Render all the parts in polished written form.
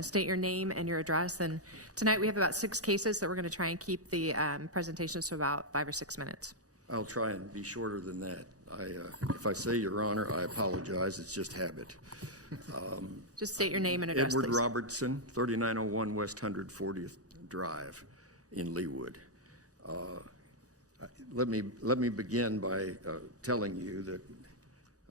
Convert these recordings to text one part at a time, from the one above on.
state your name and your address. And tonight we have about 6 cases that we're going to try and keep the presentations to about 5 or 6 minutes. I'll try and be shorter than that. If I say Your Honor, I apologize. It's just habit. Just state your name and address, Edward please. Robertson, 3901 West 140th Drive in Leawood. Let me begin by telling you that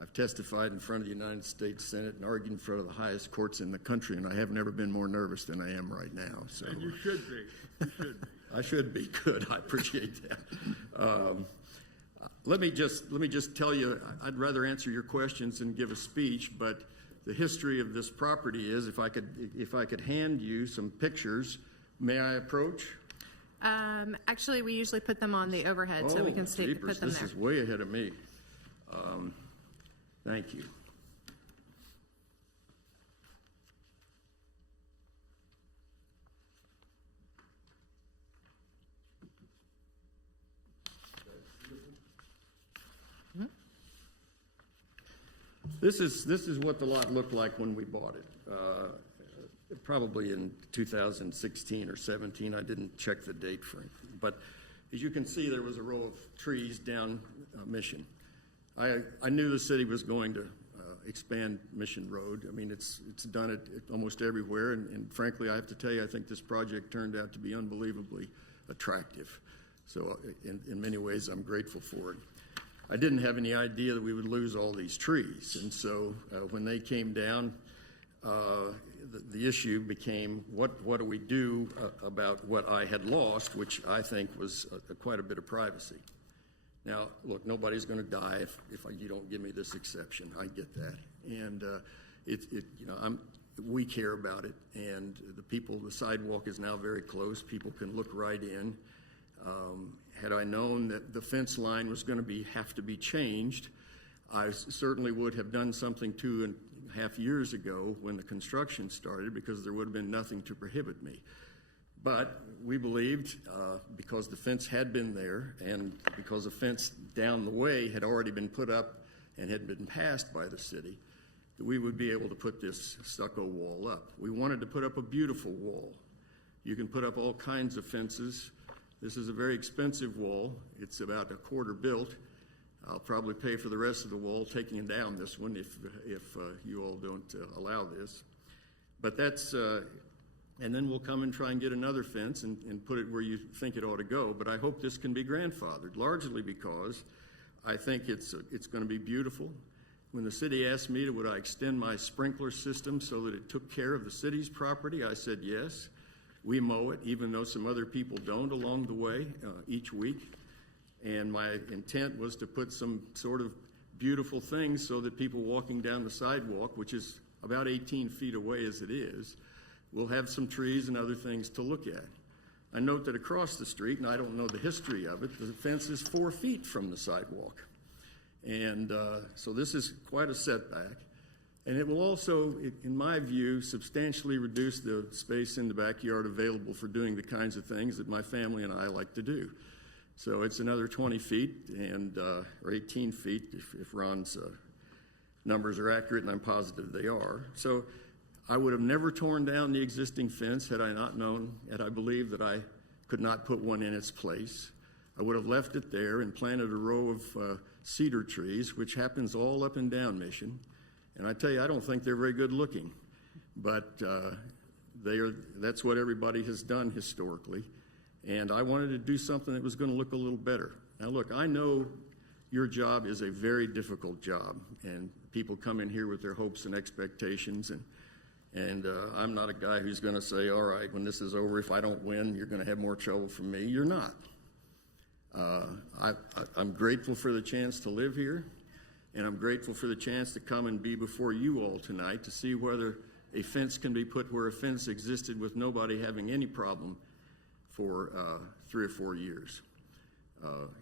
I've testified in front of the United States Senate and argued in front of the highest courts in the country, and I have never been more nervous than I am right now. So, and you should be. You should be. I should be. Good. I appreciate that. Let me just tell you, I'd rather answer your questions than give a speech, but the history of this property is, if I could hand you some pictures, may I approach? Actually, we usually put them on the overhead so we can put them this there. This is way ahead of me. Thank you. This is what the lot looked like when we bought it. Probably in 2016 or 17. I didn't check the date for it. But as you can see, there was a row of trees down Mission. I knew the city was going to expand Mission Road. I mean, it's done it almost everywhere. And frankly, I have to tell you, I think this project turned out to be unbelievably attractive. So in many ways, I'm grateful for it. I didn't have any idea that we would lose all these trees. And so when they came down, the issue became, what do we do about what I had lost, which I think was quite a bit of privacy. Now, look, nobody's going to die if you don't give me this exception. I get that. And we care about it. And the sidewalk is now very close. People can look right in. Had I known that the fence line was going to have to be changed, I certainly would have done something 2.5 years ago when the construction started, because there would have been nothing to prohibit me. But we believed, because the fence had been there and because the fence down the way had already been put up and had been passed by the city, that we would be able to put this stucco wall up. We wanted to put up a beautiful wall. You can put up all kinds of fences. This is a very expensive wall. It's about $25 built. I'll probably pay for the rest of the wall taking down this one if you all don't allow this. But that's, and then we'll come and try and get another fence and put it where you think it ought to go. But I hope this can be grandfathered, largely because I think it's going to be beautiful. When the city asked me, would I extend my sprinkler system so that it took care of the city's property, I said yes. We mow it, even though some other people don't along the way each week. And my intent was to put some sort of beautiful things so that people walking down the sidewalk, which is about 18 feet away as it is, will have some trees and other things to look at. I note that across the street, and I don't know the history of it, the fence is 4 feet from the sidewalk. And so this is quite a setback. And it will also, in my view, substantially reduce the space in the backyard available for doing the kinds of things that my family and I like to do. So it's another 20 feet and or 18 feet if Ron's numbers are accurate, and I'm positive they are. So I would have never torn down the existing fence had I not known, had I believed that I could not put one in its place. I would have left it there and planted a row of cedar trees, which happens all up and down Mission. And I tell you, I don't think they're very good looking, but that's what everybody has done historically. And I wanted to do something that was going to look a little better. Now look, I know your job is a very difficult job, and people come in here with their hopes and expectations, and I'm not a guy who's going to say, all right, when this is over, if I don't win, you're going to have more trouble from me. You're not. I'm grateful for the chance to live here. And I'm grateful for the chance to come and be before you all tonight to see whether a fence can be put where a fence existed with nobody having any problem for 3 or 4 years.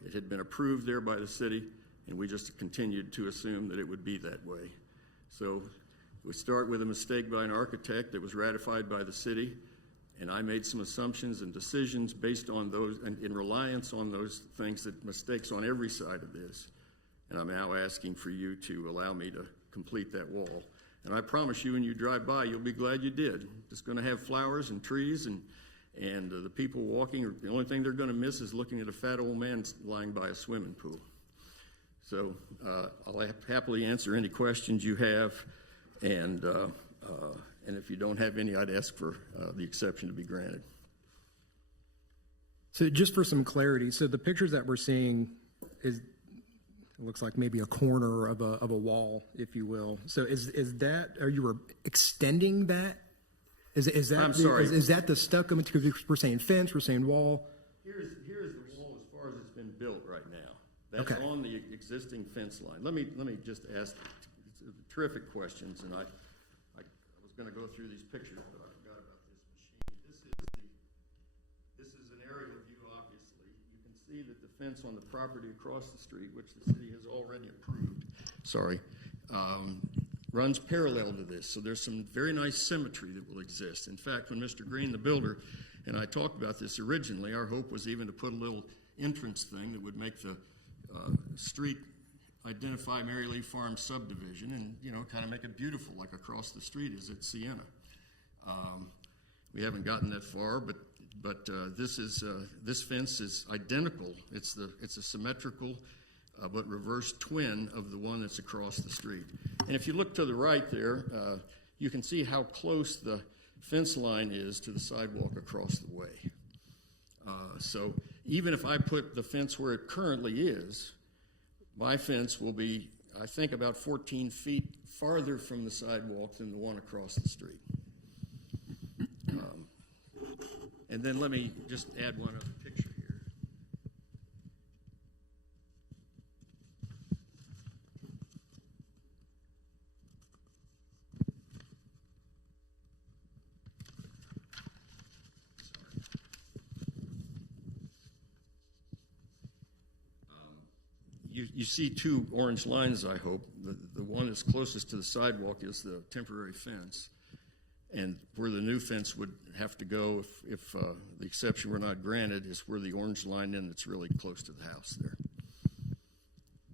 It had been approved there by the city, and we just continued to assume that it would be that way. So we start with a mistake by an architect that was ratified by the city, and I made some assumptions and decisions based on those, and in reliance on those things, that mistakes on every side of this. And I'm now asking for you to allow me to complete that wall. And I promise you, when you drive by, you'll be glad you did. It's going to have flowers and trees, and the people walking, the only thing they're going to miss is looking at a fat old man lying by a swimming pool. So I'll happily answer any questions you have, and if you don't have any, I'd ask for the exception to be granted. So just for some clarity, so the pictures that we're seeing it looks like maybe a corner of a wall, if you will. So is that, are you extending that? Is that I'm sorry. Is that the stucco material? We're saying fence, we're saying wall. Here's the wall as far as it's been built right now. That's Okay. on the existing fence line. Let me just ask terrific questions, and I was going to go through these pictures, but I forgot about this machine. This is an aerial view, obviously. You can see that the fence on the property across the street, which the city has already approved, runs parallel to this. So there's some very nice symmetry that will exist. In fact, when Mr. Green, the builder, and I talked about this originally, our hope was even to put a little entrance thing that would make the street identify Mary Lee Farm subdivision and, kind of make it beautiful like across the street is at Sienna. We haven't gotten that far, but this fence is identical. It's a symmetrical but reverse twin of the one that's across the street. And if you look to the right there, you can see how close the fence line is to the sidewalk across the way. So even if I put the fence where it currently is, my fence will be, I think, about 14 feet farther from the sidewalk than the one across the street. And then let me just add one other picture here. You see two orange lines, I hope. The one that's closest to the sidewalk is the temporary fence. And where the new fence would have to go if the exception were not granted is where the orange line in that's really close to the house there.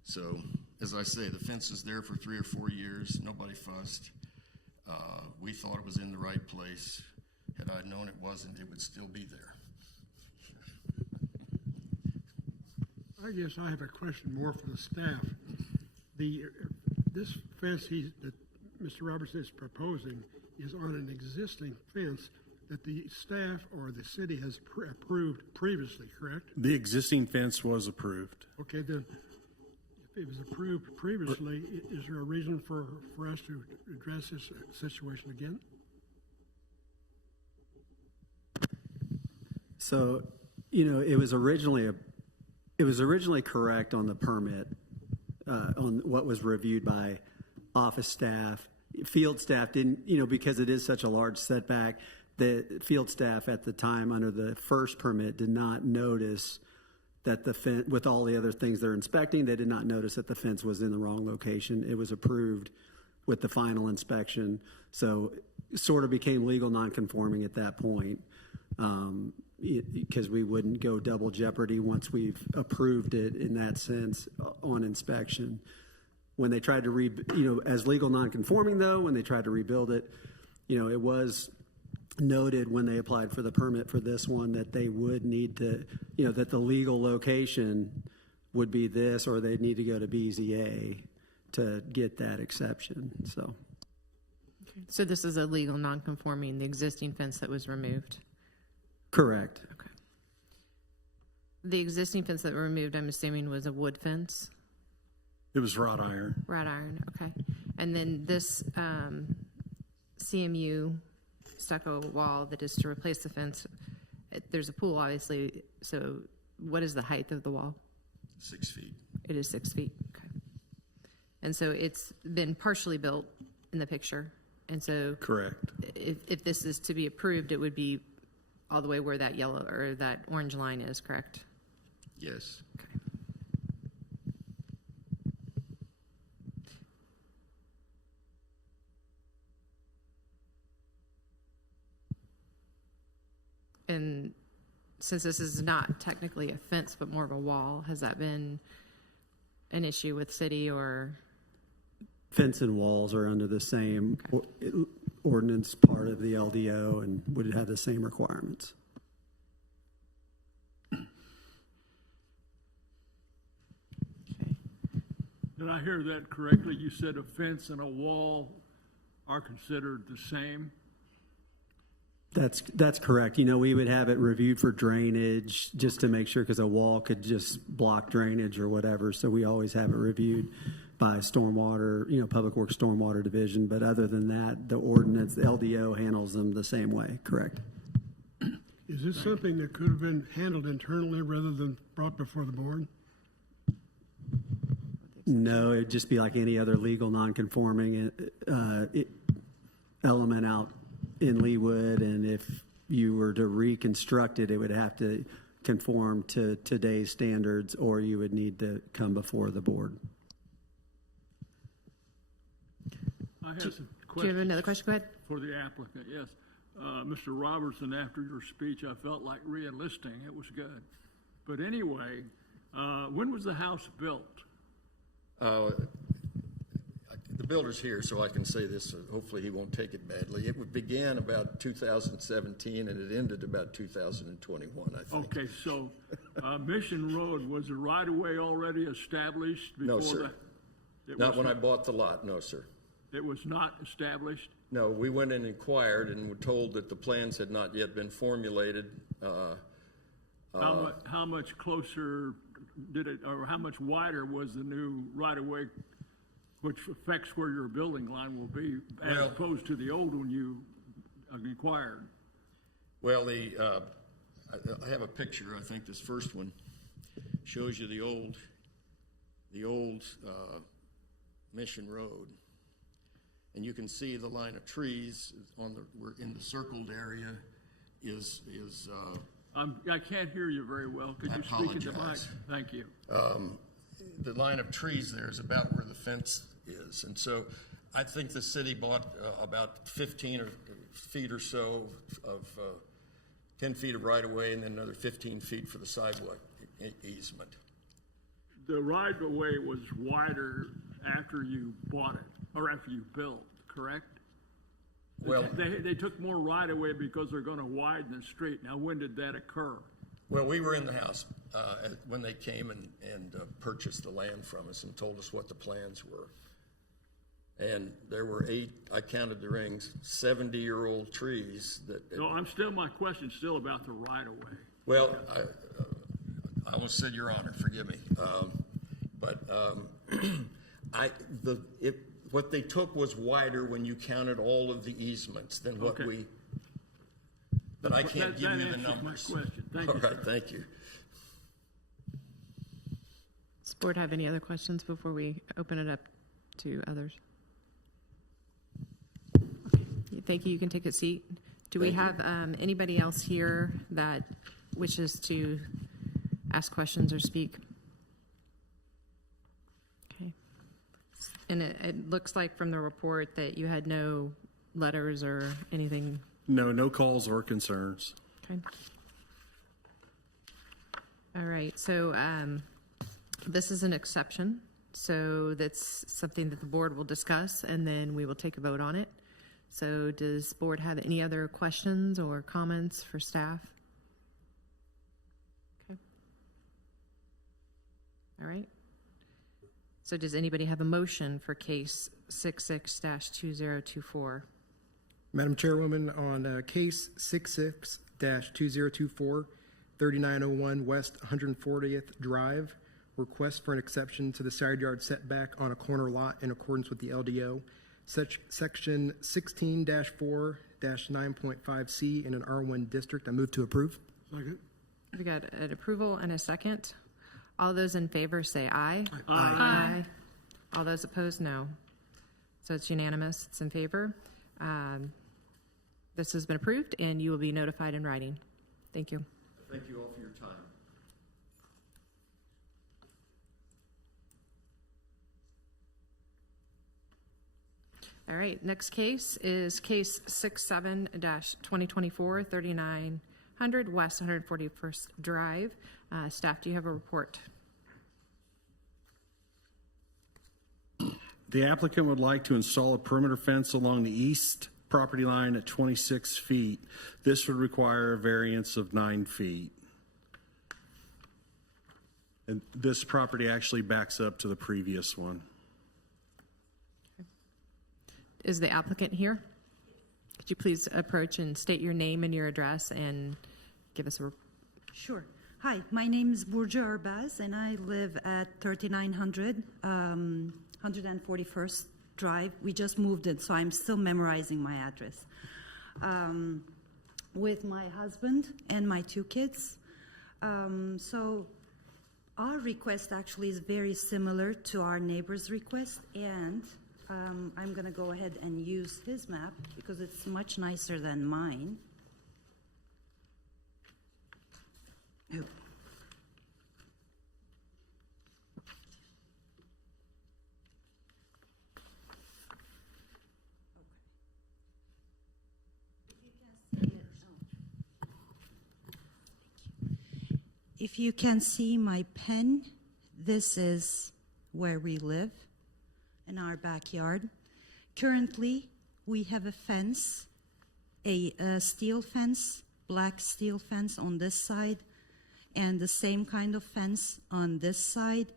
So, as I say, the fence is there for 3 or 4 years. Nobody fussed. We thought it was in the right place. Had I known it wasn't, it would still be there. I guess I have a question more for the staff. This fence that Mr. Robertson is proposing is on an existing fence that the staff or the city has approved previously, correct? The existing fence was approved. Okay, then, if it was approved previously, is there a reason for us to address this situation again? So, it was originally correct on the permit, on what was reviewed by office staff. Field staff didn't, because it is such a large setback, the field staff at the time under the first permit did not notice that the fence, with all the other things they're inspecting, they did not notice that the fence was in the wrong location. It was approved with the final inspection. So it sort of became legal nonconforming at that point, because we wouldn't go double jeopardy once we've approved it in that sense on inspection. When they tried to as legal nonconforming though, when they tried to rebuild it, it was noted when they applied for the permit for this one that they would need to, that the legal location would be this, or they'd need to go to BZA to get that exception. So this is a legal nonconforming, the existing fence that was removed? Correct. Okay. The existing fence that was removed, I'm assuming, was a wood fence? It was wrought iron. Wrought iron, okay. And then this CMU stucco wall that is to replace the fence, there's a pool, obviously. So what is the height of the wall? 6 feet. It is 6 feet, okay. And so it's been partially built in the picture. And so Correct. if this is to be approved, it would be all the way where that yellow or that orange line is, correct? Yes. Okay. And since this is not technically a fence, but more of a wall, has that been an issue with city or fence and walls are under the same ordinance part of the LDO and would have the same requirements. Did I hear that correctly? You said a fence and a wall are considered the same? That's correct. You know, we would have it reviewed for drainage just to make sure, because a wall could just block drainage or whatever. So we always have it reviewed by stormwater, you know, Public Works Stormwater Division. But other than that, the ordinance, the LDO handles them the same way. Correct. Is this something that could have been handled internally rather than brought before the board? No, it'd just be like any other legal non-conforming element out in Leawood, and if you were to reconstruct it, it would have to conform to today's standards, or you would need to come before the board. I have some Do you have questions another question? Go ahead. for the applicant, yes. Mr. Robertson, after your speech, I felt like re-enlisting. It was good. But anyway, when was the house built? The builder's here, so I can say this, so hopefully he won't take it badly. It began about 2017, and it ended about 2021, I think. Okay, so Mission Road, was the right-of-way already established before No, sir. that? Not when I bought the lot, no, sir. It was not established? No, we went and inquired and were told that the plans had not yet been formulated. How much closer did it, or how much wider was the new right-of-way, which affects where your building line will be, as Well- opposed to the old one you acquired? Well, I have a picture, I think this first one shows you the old Mission Road. And you can see the line of trees we're in the circled area is I can't hear you very well. Could I you speak in the mic? apologize. Thank you. the line of trees there is about where the fence is. And so I think the city bought about 15 feet or so of 10 feet of right-of-way and then another 15 feet for the sidewalk easement. The right-of-way was wider after you bought it, or after you built, correct? Well, They took more right-of-way because they're going to widen the street. Now, when did that occur? well, we were in the house when they came and purchased the land from us and told us what the plans were. And there were 8, I counted the rings, 70-year-old trees that. No, my question's still about the right-of-way. Well, I almost said Your Honor, forgive me. What they took was wider when you counted all of the easements than what Okay. but I can't That give you the answers my numbers. question. Thank All you, right, sir. thank you. Does the board have any other questions before we open it up to others? Okay, thank you. You can take a seat. Do we Thank have anybody else here that wishes to ask questions or speak? Okay. And it looks like from the report that you had no letters or anything. No calls or concerns. Okay. All right, so this is an exception, so that's something that the board will discuss, and then we will take a vote on it. So does the board have any other questions or comments for staff? Okay. All right. So does anybody have a motion for case 66-2024? Madam Chairwoman, on case 66-2024, 3901 West 140th Drive, request for an exception to the side yard setback on a corner lot in accordance with the LDO, section 16-4-9.5C in an R1 district. I move to approve. Second? We got an approval and a second. All those in favor say aye. Aye. All those opposed, no. So it's unanimous. It's in favor. This has been approved, and you will be notified in writing. Thank you. Thank you all for your time. All right, next case is case 67-2024, 3900 West 141st Drive. Staff, do you have a report? The applicant would like to install a perimeter fence along the east property line at 26 feet. This would require a variance of 9 feet. And this property actually backs up to the previous one. Is the applicant here? Could you please approach and state your name and your address and give us a... Sure. Hi, my name is Burcu Erbaz, and I live at 3900 141st Drive. We just moved in, so I'm still memorizing my address. With my husband and my 2 kids. So our request actually is very similar to our neighbor's request, and I'm going to go ahead and use his map because it's much nicer than mine. Oh. If you can see my pen, this is where we live in our backyard. Currently, we have a fence, a steel fence, black steel fence on this side, and the same kind of fence on this side,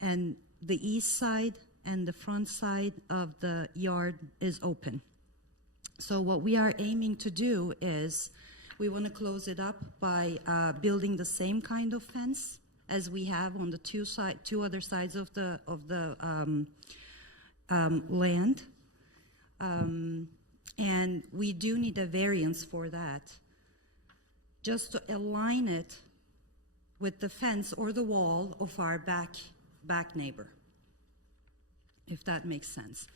and the east side and the front side of the yard is open. So what we are aiming to do is we want to close it up by building the same kind of fence as we have on the two other sides of the land, and we do need a variance for that, just to align it with the fence or the wall of our back neighbor, if that makes sense.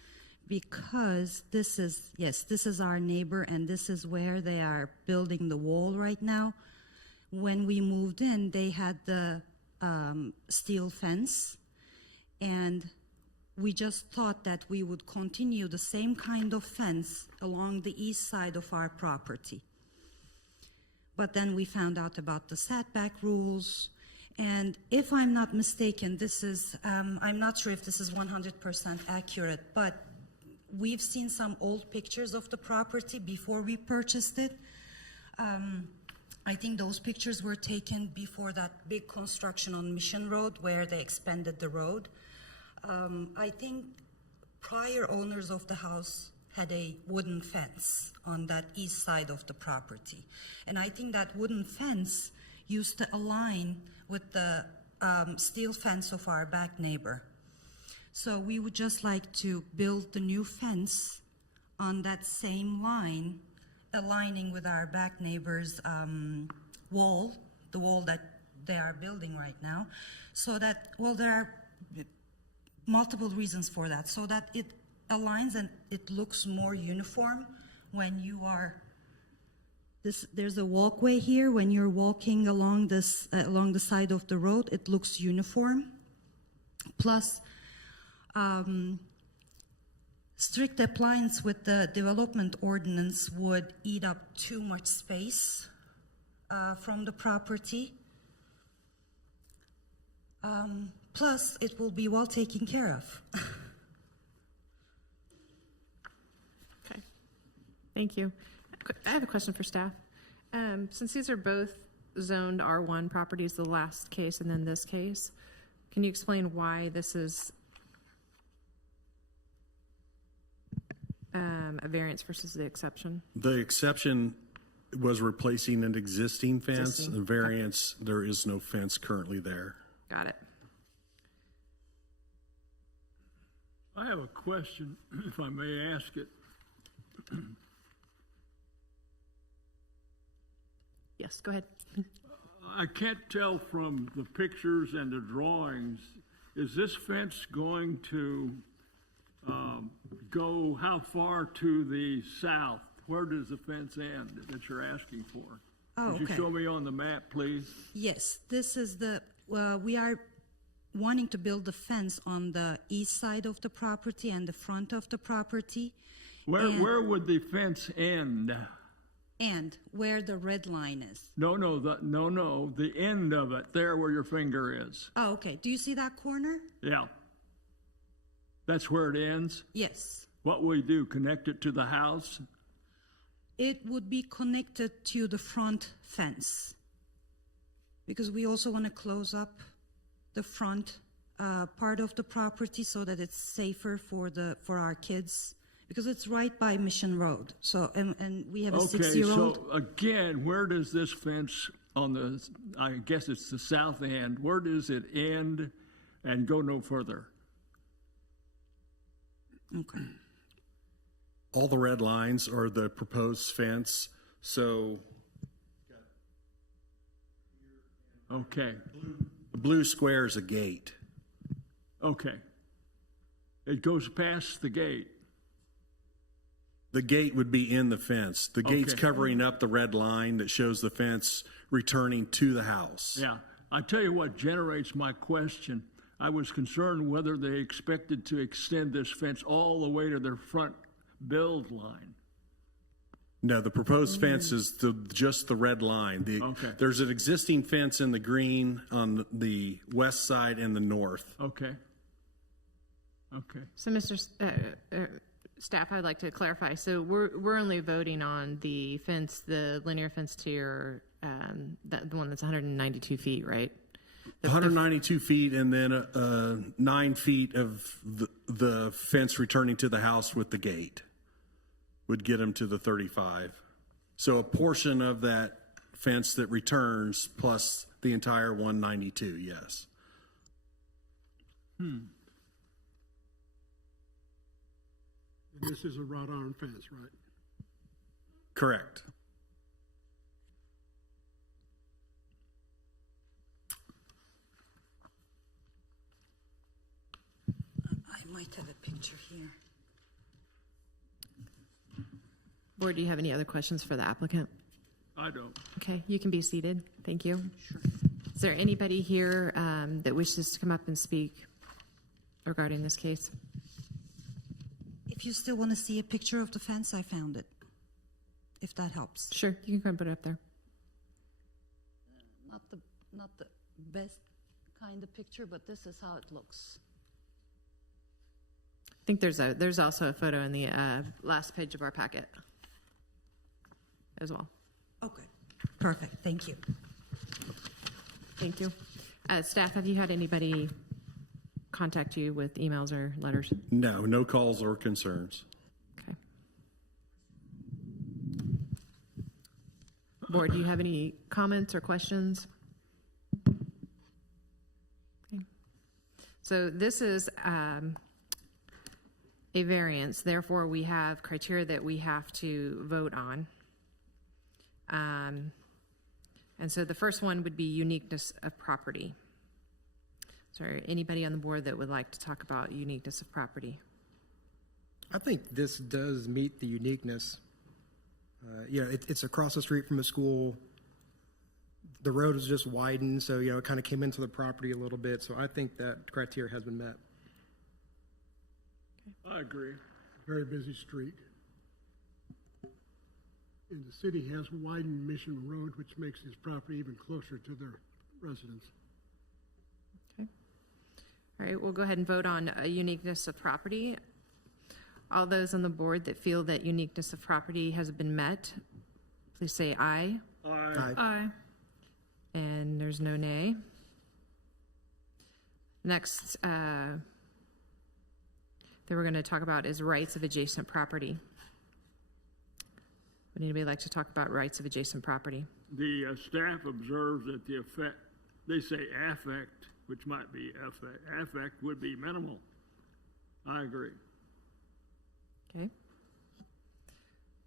Because this is our neighbor, and this is where they are building the wall right now. When we moved in, they had the steel fence, and we just thought that we would continue the same kind of fence along the east side of our property. But then we found out about the setback rules, and if I'm not mistaken, this is, I'm not sure if this is 100% accurate, but we've seen some old pictures of the property before we purchased it. I think those pictures were taken before that big construction on Mission Road where they expanded the road. I think prior owners of the house had a wooden fence on that east side of the property. And I think that wooden fence used to align with the steel fence of our back neighbor. So we would just like to build the new fence on that same line, aligning with our back neighbor's wall, the wall that they are building right now, so that, well, there are multiple reasons for that, so that it aligns and it looks more uniform when you are, there's a walkway here, when you're walking along this, along the side of the road, it looks uniform. Plus, strict appliance with the development ordinance would eat up too much space from the property. Plus, it will be well taken care of. Okay, thank you. I have a question for staff. Since these are both zoned R1 properties, the last case and then this case, can you explain why this is a variance versus the exception? The exception was replacing an existing fence. Existing. The variance, there is no fence currently there. Got it. I have a question, if I may ask it. Yes, go ahead. I can't tell from the pictures and the drawings, is this fence going to go how far to the south? Where does the fence end that you're asking for? Oh, Could you okay. show me on the map, please? Yes, this is the, we are wanting to build the fence on the east side of the property and the front of the property. Where would the fence end? And where the red line is. No, the end of it, there where your finger is. Oh, okay. Do you see that corner? Yeah. That's where it ends? Yes. What will you do, connect it to the house? It would be connected to the front fence, because we also want to close up the front part of the property so that it's safer for our kids, because it's right by Mission Road. So, and we have a Okay, 6-year-old. so again, where does this fence on the, I guess it's the south end, where does it end and go no further? Okay. All the red lines are the proposed fence, so Okay, the blue square is a gate. okay. It goes past the gate. The gate would be in the fence. The gate's Okay. covering up the red line that shows the fence returning to the house. Yeah, I tell you what generates my question. I was concerned whether they expected to extend this fence all the way to their front build line. No, the proposed fence is just the red line. Okay. There's an existing fence in the green on the west side and the north. Okay. Okay. So, Staff, I'd like to clarify. So we're only voting on the fence, the linear fence to your, the one that's 192 feet, right? 192 feet and then 9 feet of the fence returning to the house with the gate would get them to the 35. So a portion of that fence that returns plus the entire 192, yes. And this is a wrought iron fence, right? Correct. I might have a picture here. Board, do you have any other questions for the applicant? I don't. Okay, you can be seated. Thank you. Sure. Is there anybody here that wishes to come up and speak regarding this case? If you still want to see a picture of the fence, I found it, if that helps. Sure, you can come put it up there. Not the best kind of picture, but this is how it looks. I think there's also a photo in the last page of our packet as well. Okay, perfect, thank you. Thank you. Staff, have you had anybody contact you with emails or letters? No calls or concerns. Okay. Board, do you have any comments or questions? Okay. So this is a variance, therefore we have criteria that we have to vote on. And so the first one would be uniqueness of property. So anybody on the board that would like to talk about uniqueness of property? I think this does meet the uniqueness. It's across the street from a school. The road is just widened, so, it kind of came into the property a little bit. So I think that criteria has been met. I agree. Very busy street. And the city has widened Mission Road, which makes this property even closer to their residents. Okay. All right, we'll go ahead and vote on uniqueness of property. All those on the board that feel that uniqueness of property has been met, please say aye. Aye. Aye. And there's no nay. Next, that we're going to talk about is rights of adjacent property. Would anybody like to talk about rights of adjacent property? The staff observes that the effect, they say affect, which might be affect would be minimal. I agree. Okay.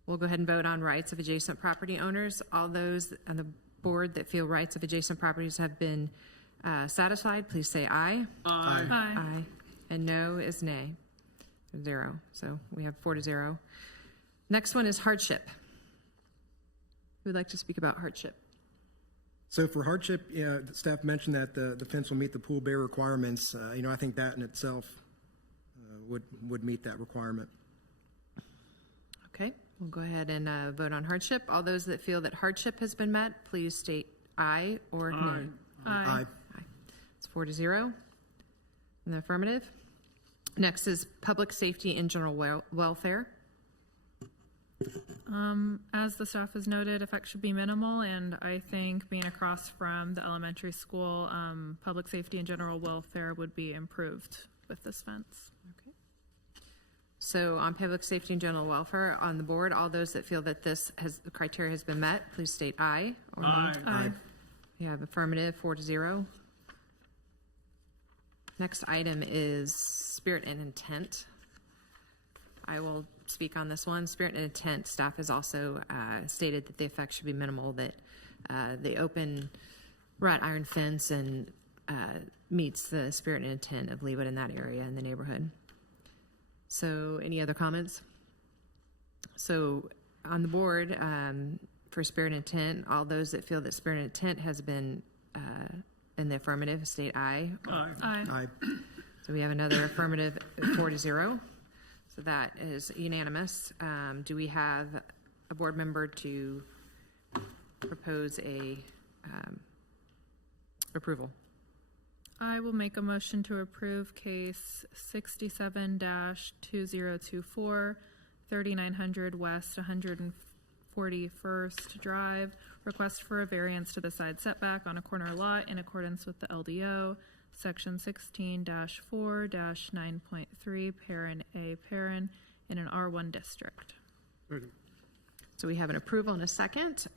We'll go ahead and vote on rights of adjacent property owners. All those on the board that feel rights of adjacent properties have been satisfied, please say aye. Aye. Aye. And no is nay. 0. So we have 4-0. Next one is hardship. Who would like to speak about hardship? So for hardship, the staff mentioned that the fence will meet the pool bear requirements. I think that in itself would meet that requirement. Okay, we'll go ahead and vote on hardship. All those that feel that hardship has been met, please state aye or Aye. nay. Aye. It's 4-0 in the affirmative. Next is public safety and general welfare. As the staff has noted, effect should be minimal, and I think being across from the elementary school, public safety and general welfare would be improved with this fence. So on public safety and general welfare, on the board, all those that feel that the criteria has been met, please state aye or no. Aye. Aye. We have affirmative, 4-0. Next item is spirit and intent. I will speak on this one. Spirit and intent, staff has also stated that the effect should be minimal, that the open wrought iron fence and meets the spirit and intent of Leawood in that area in the neighborhood. So any other comments? So on the board, for spirit and intent, all those that feel that spirit and intent has been in the affirmative, state aye. Aye. Aye. So we have another affirmative, 4-0. So that is unanimous. Do we have a board member to propose a approval? I will make a motion to approve case 67-2024, 3900 West 141st Drive. Request for a variance to the side setback on a corner lot in accordance with the LDO, section 16-4-9.3, parent A, parent in an R1 district. So we have an approval and a second.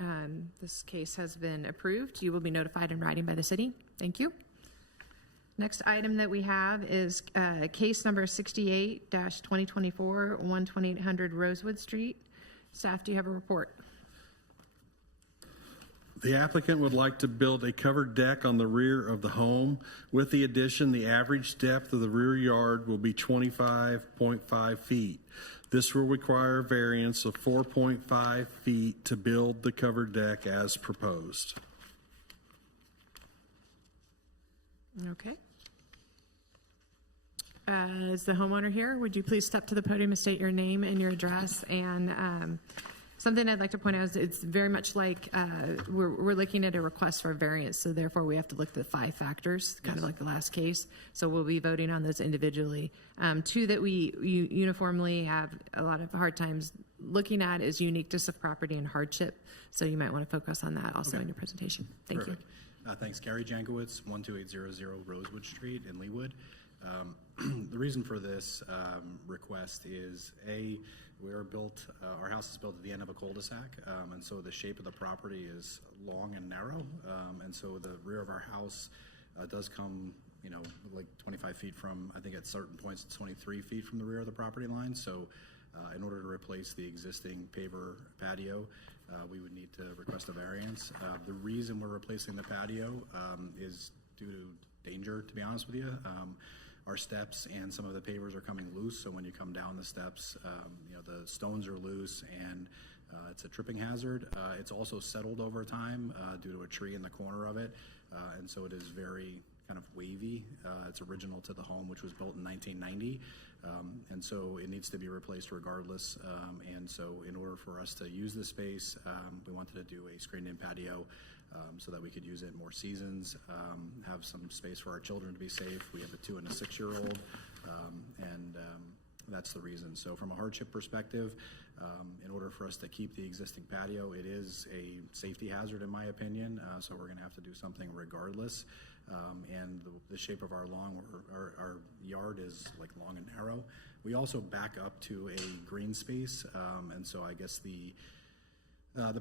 This case has been approved. You will be notified in writing by the city. Thank you. Next item that we have is case number 68-2024, 12800 Rosewood Street. Staff, do you have a report? The applicant would like to build a covered deck on the rear of the home. With the addition, the average depth of the rear yard will be 25.5 feet. This will require a variance of 4.5 feet to build the covered deck as proposed. Okay. Is the homeowner here? Would you please step to the podium and state your name and your address? And something I'd like to point out is it's very much like we're looking at a request for a variance, so therefore we have to look at the 5 factors, kind of like the last case. So we'll be voting on those individually. Two that we uniformly have a lot of hard times looking at is uniqueness of property and hardship. So you might want to focus on that also in your presentation. Thank Perfect. Thanks. Gary Jankowitz, 12800 Rosewood Street in Leawood. The reason for this request is our house is built at the end of a cul-de-sac, and so the shape of the property is long and narrow, and so the rear of our house does come, like 25 feet from, I think at certain points it's 23 feet from the rear of the property line. So in order to replace the existing paver patio, we would need to request a variance. The reason we're replacing the patio is due to danger, to be honest with you. Our steps and some of the pavers are coming loose, so when you come down the steps, the stones are loose, and it's a tripping hazard. It's also settled over time due to a tree in the corner of it, and so it is very kind of wavy. It's original to the home, which was built in 1990, and so it needs to be replaced regardless. And so in order for us to use this space, we wanted to do a screened-in patio so that we could use it in more seasons, have some space for our children to be safe. We have a 2- and a 6-year-old, and that's the reason. So from a hardship perspective, in order for us to keep the existing patio, it is a safety hazard in my opinion, so we're going to have to do something regardless. And the shape of our lawn, our yard is like long and narrow. We also back up to a green space, and so I guess the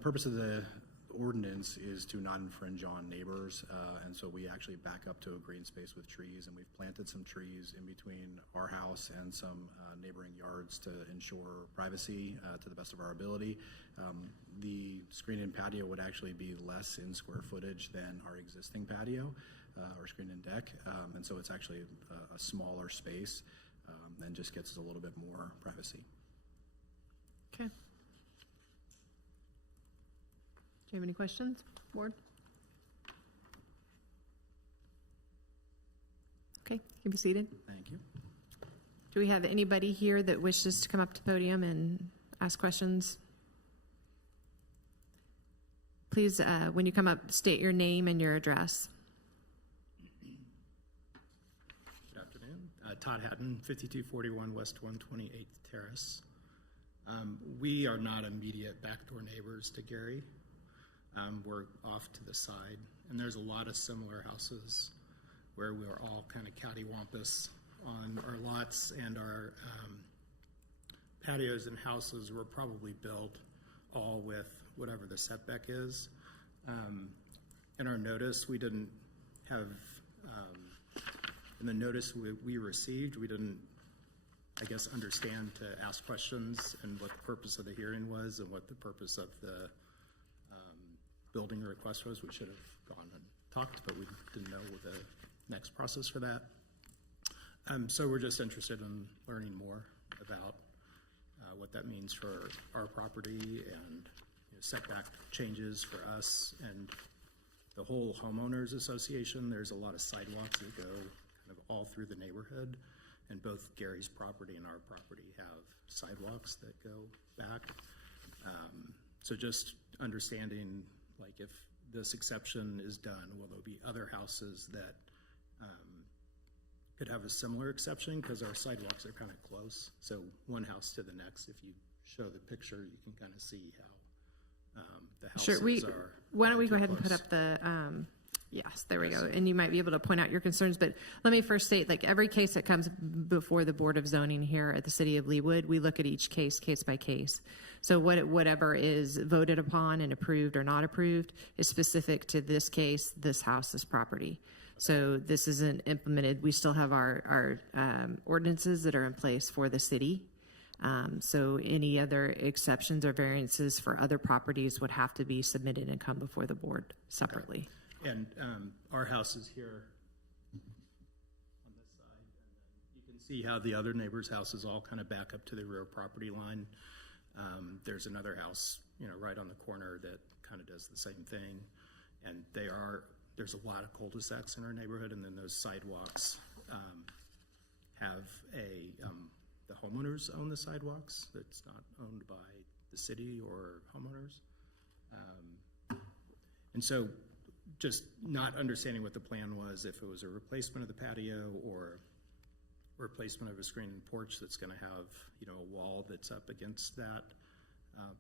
purpose of the ordinance is to not infringe on neighbors, and so we actually back up to a green space with trees, and we've planted some trees in between our house and some neighboring yards to ensure privacy to the best of our ability. The screened-in patio would actually be less in square footage than our existing patio or screened-in deck, and so it's actually a smaller space and just gets us a little bit more privacy. Okay. Do you have any questions, board? Okay, you can be seated. Thank you. Do we have anybody here that wishes to come up to the podium and ask questions? Please, when you come up, state your name and your address. Good afternoon. Todd Hatton, 5241 West 128th Terrace. We are not immediate backdoor neighbors to Gary. We're off to the side, and there's a lot of similar houses where we're all kind of cattywampus on our lots, and our patios and houses were probably built all with whatever the setback is. In our notice, we didn't have, in the notice we received, we didn't, I guess, understand to ask questions and what the purpose of the hearing was and what the purpose of the building request was. We should have gone and talked, but we didn't know the next process for that. So we're just interested in learning more about what that means for our property and setback changes for us and the whole homeowners association. There's a lot of sidewalks that go kind of all through the neighborhood, and both Gary's property and our property have sidewalks that go back. So just understanding, like, if this exception is done, will there be other houses that could have a similar exception, because our sidewalks are kind of close. So one house to the next, if you show the picture, you can kind of see how the houses are. Why don't we go ahead and close. put up the, yes, there we go. And you might be able to point out your concerns, but let me first state, like, every case that comes before the Board of Zoning here at the City of Leawood, we look at each case by case. So whatever is voted upon and approved or not approved is specific to this case, this house, this property. So this isn't implemented. We still have our ordinances that are in place for the city. So any other exceptions or variances for other properties would have to be submitted and come before the board separately. And our house is here on this side. And you can see how the other neighbors' houses all kind of back up to the rear property line. There's another house, right on the corner that kind of does the same thing. And there's a lot of cul-de-sacs in our neighborhood, and then those sidewalks have the homeowners own the sidewalks. It's not owned by the city or homeowners. And so just not understanding what the plan was, if it was a replacement of the patio or replacement of a screened porch that's going to have, a wall that's up against that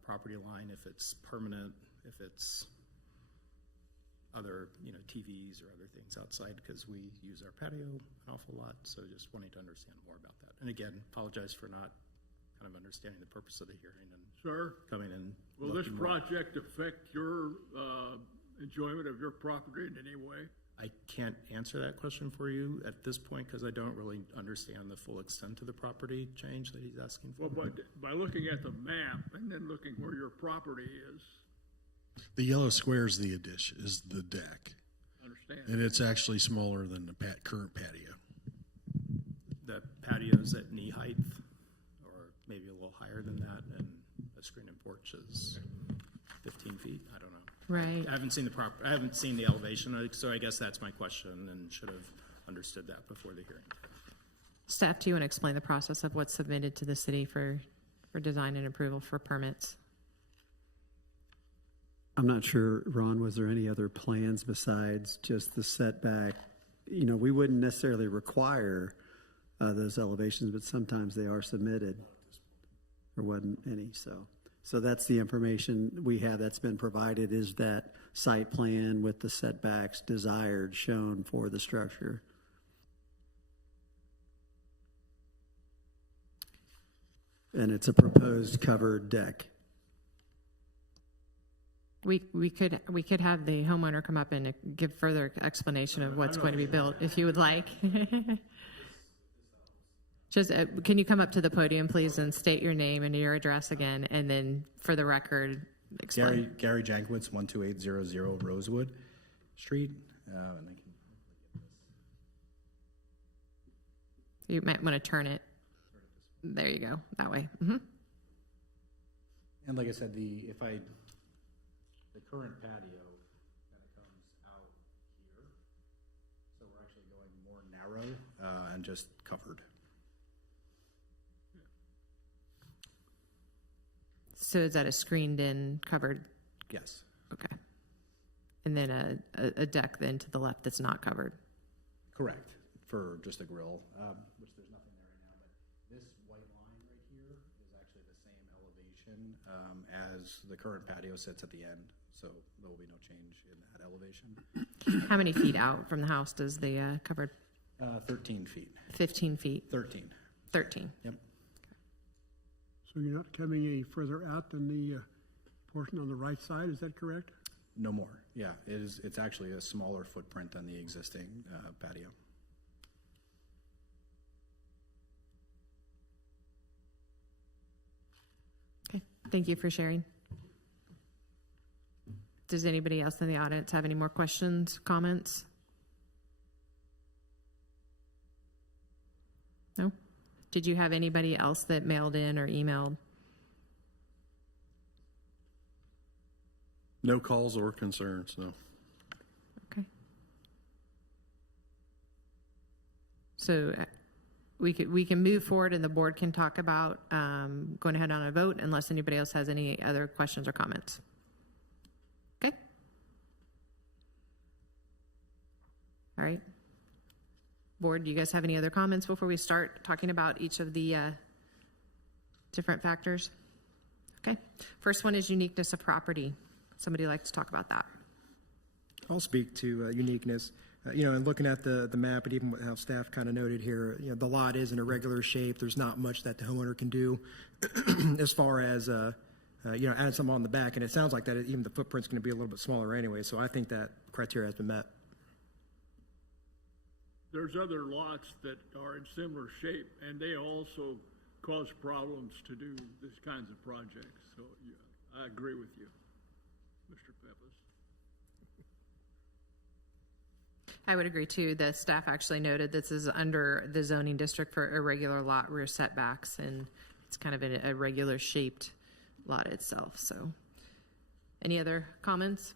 property line, if it's permanent, if it's other, TVs or other things outside, because we use our patio an awful lot. So just wanting to understand more about that. And again, apologize for not kind of understanding the purpose of the hearing and coming in. Will this project affect your enjoyment of your property in any way? I can't answer that question for you at this point, because I don't really understand the full extent of the property change that he's asking for. Well, by looking at the map and then looking where your property is, the yellow square is the addition, is the deck. understand. And it's actually smaller than the current patio. The patio's at knee height, or maybe a little higher than that, and a screen and porch is 15 feet. I don't know. Right. I haven't seen the elevation, so I guess that's my question, and should have understood that before the hearing. Staff, do you want to explain the process of what's submitted to the city for design and approval for permits? I'm not sure, Ron, was there any other plans besides just the setback? We wouldn't necessarily require those elevations, but sometimes they are submitted. There wasn't any, so that's the information we have that's been provided, is that site plan with the setbacks desired shown for the structure. And it's a proposed covered deck. We could have the homeowner come up and give further explanation of what's going to be built, if you would like. Just, can you come up to the podium, please, and state your name and your address again, and then for the record, explain. Gary Jankowitz, 12800 Rosewood Street. And You might want to turn it. There you go, that way. Mm-hmm. And like I said, the current patio kind of comes out here, so we're actually going more narrow and just covered. So is that a screened-in, covered? Yes. Okay. And then a deck then to the left that's not covered? Correct. for just a grill, which there's nothing there right now, but this white line right here is actually the same elevation as the current patio sits at the end, so there will be no change in that elevation. How many feet out from the house does the covered? 13 feet. 15 feet? 13. 13. Yep. So you're not coming any further out than the portion on the right side, is that correct? No more. Yeah, it's actually a smaller footprint than the existing patio. Okay, thank you for sharing. Does anybody else in the audience have any more questions, comments? No? Did you have anybody else that mailed in or emailed? No calls or concerns, no. Okay. So we can move forward and the board can talk about going ahead on a vote unless anybody else has any other questions or comments. Okay. All right. Board, do you guys have any other comments before we start talking about each of the different factors? Okay. First one is uniqueness of property. Somebody like to talk about that? I'll speak to uniqueness. And looking at the map and even how staff kind of noted here, the lot is in a regular shape. There's not much that the homeowner can do as far as, add some on the back. And it sounds like that even the footprint's going to be a little bit smaller anyway. So I think that criteria has been met. There's other lots that are in similar shape, and they also cause problems to do these kinds of projects. So yeah, I agree with you, Mr. Peppas. I would agree too. The staff actually noted this is under the zoning district for irregular lot rear setbacks, and it's kind of a regular shaped lot itself. So any other comments?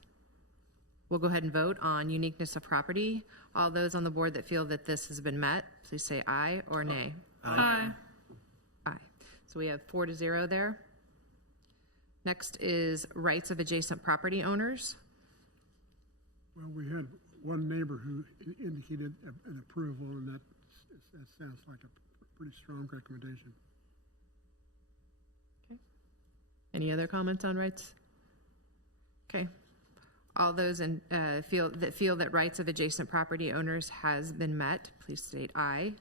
We'll go ahead and vote on uniqueness of property. All those on the board that feel that this has been met, please say aye or nay. Aye. Aye. So we have 4-0 there. Next is rights of adjacent property owners. Well, we had one neighbor who indicated an approval, and that sounds like a pretty strong recommendation. Okay. Any other comments on rights? Okay. All those feel that rights of adjacent property owners has been met, please state aye.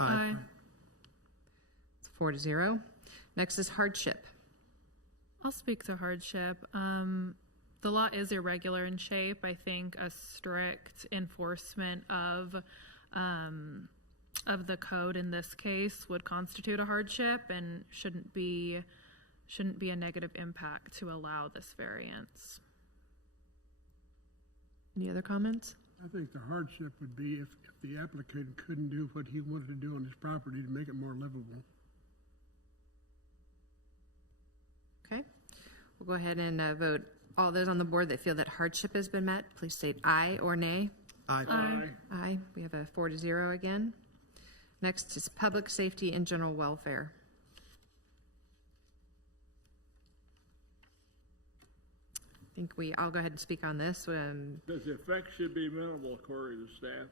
Aye. It's 4-0. Next is hardship. I'll speak to hardship. The lot is irregular in shape. I think a strict enforcement of the code in this case would constitute a hardship and shouldn't be a negative impact to allow this variance. Any other comments? I think the hardship would be if the applicant couldn't do what he wanted to do on his property to make it more livable. Okay. We'll go ahead and vote. All those on the board that feel that hardship has been met, please state aye or nay. Aye. Aye. Aye. We have a 4-0 again. Next is public safety and general welfare. I think I'll go ahead and speak on this. The effect should be minimal according to staff.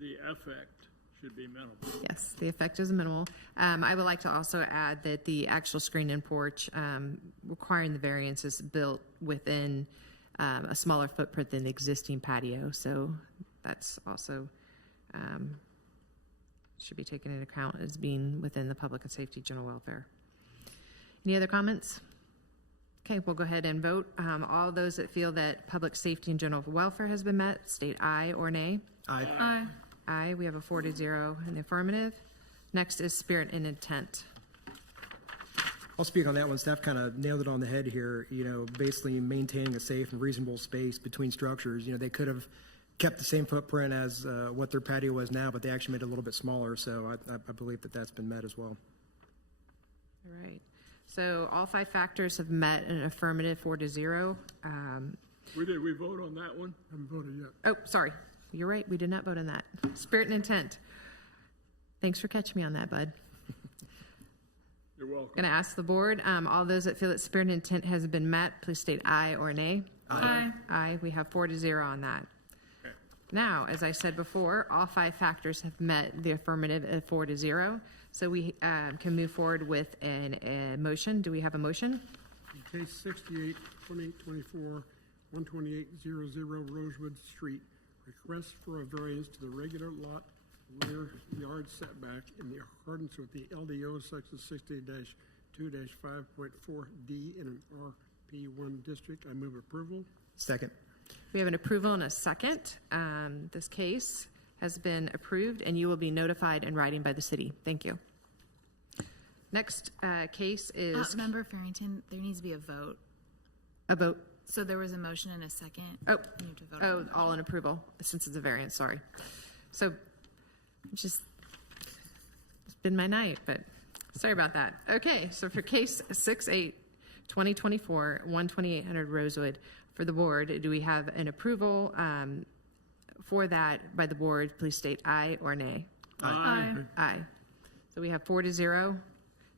The effect should be minimal. Yes, the effect is minimal. I would like to also add that the actual screen-in porch requiring the variance is built within a smaller footprint than the existing patio. So that's also should be taken into account as being within the public and safety general welfare. Any other comments? Okay, we'll go ahead and vote. All those that feel that public safety and general welfare has been met, state aye or nay. Aye. Aye. Aye. We have a 4-0 in the affirmative. Next is spirit and intent. I'll speak on that one. Staff kind of nailed it on the head here. Basically maintaining a safe and reasonable space between structures. They could have kept the same footprint as what their patio was now, but they actually made it a little bit smaller. So I believe that that's been met as well. All right. So all 5 factors have met in an affirmative 4-0. Did we vote on that one? Haven't voted yet. Oh, sorry. You're right. We did not vote on that. Spirit and intent. Thanks for catching me on that, bud. You're welcome. Going to ask the board, all those that feel that spirit and intent has been met, please state aye or nay. Aye. Aye. We have 4-0 on that. Okay. Now, as I said before, all 5 factors have met the affirmative at 4-0. So we can move forward with a motion. Do we have a motion? In case 68, 2824, 12800 Rosewood Street, request for a variance to the regular lot rear yard setback in the accordance with the LDO section 60-2-5.4D in an RP1 district. I move approval. Second. We have an approval and a second. This case has been approved, and you will be notified in writing by the city. Thank you. Next case is Member Farrington, there needs to be a vote. a vote. So there was a motion and a second. Oh, You have to vote on the all in approval, since it's a variance, sorry. So, it's been my night, but sorry about that. Okay, so for case 6-8, 2024, 12800 Rosewood, for the board, do we have an approval for that by the board? Please state aye or nay. Aye. Aye. So we have 4-0.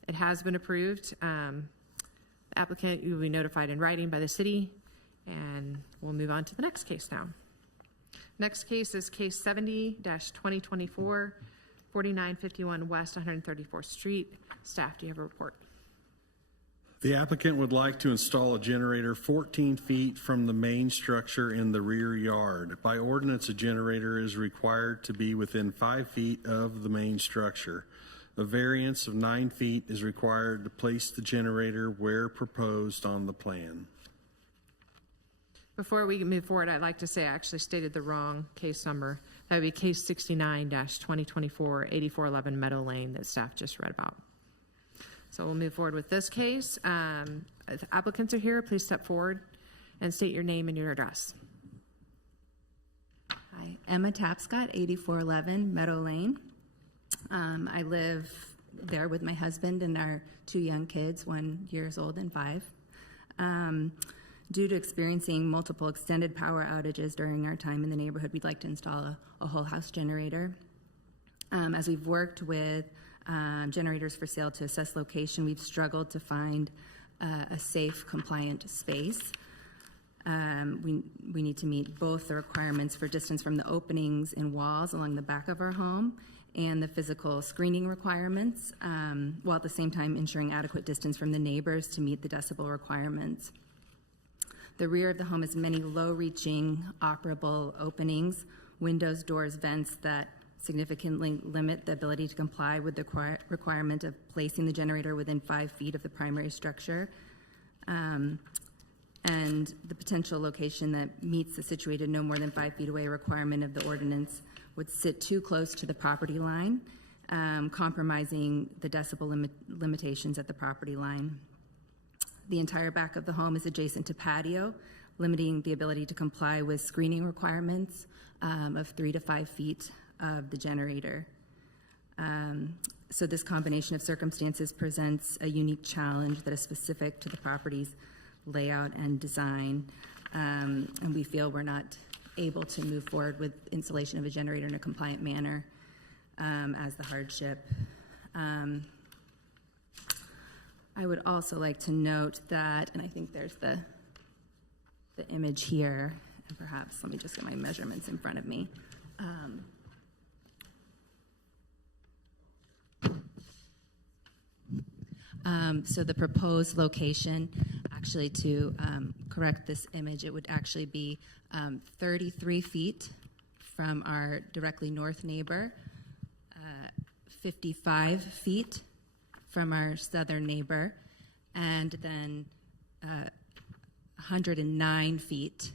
It has been approved. The applicant, you will be notified in writing by the city, and we'll move on to the next case now. Next case is case 70-2024, 4951 West 134th Street. Staff, do you have a report? The applicant would like to install a generator 14 feet from the main structure in the rear yard. By ordinance, a generator is required to be within 5 feet of the main structure. A variance of 9 feet is required to place the generator where proposed on the plan. Before we move forward, I'd like to say I actually stated the wrong case number. That would be case 69-2024, 8411 Meadow Lane that staff just read about. So we'll move forward with this case. If applicants are here, please step forward and state your name and your address. Hi, Emma Tapscott, 8411 Meadow Lane. I live there with my husband and our 2 young kids, 1 years old and 5. Due to experiencing multiple extended power outages during our time in the neighborhood, we'd like to install a whole house generator. As we've worked with generators for sale to assess location, we've struggled to find a safe, compliant space. We need to meet both the requirements for distance from the openings in walls along the back of our home and the physical screening requirements, while at the same time ensuring adequate distance from the neighbors to meet the decibel requirements. The rear of the home has many low-reaching, operable openings, windows, doors, vents that significantly limit the ability to comply with the requirement of placing the generator within 5 feet of the primary structure. And the potential location that meets the situated no more than 5 feet away requirement of the ordinance would sit too close to the property line, compromising the decibel limitations at the property line. The entire back of the home is adjacent to patio, limiting the ability to comply with screening requirements of 3 to 5 feet of the generator. So this combination of circumstances presents a unique challenge that is specific to the property's layout and design, and we feel we're not able to move forward with installation of a generator in a compliant manner as the hardship. I would also like to note that, and I think there's the image here, and perhaps let me just get my measurements in front of me. So the proposed location, actually to correct this image, it would actually be 33 feet from our directly north neighbor, 55 feet from our southern neighbor, and then 109 feet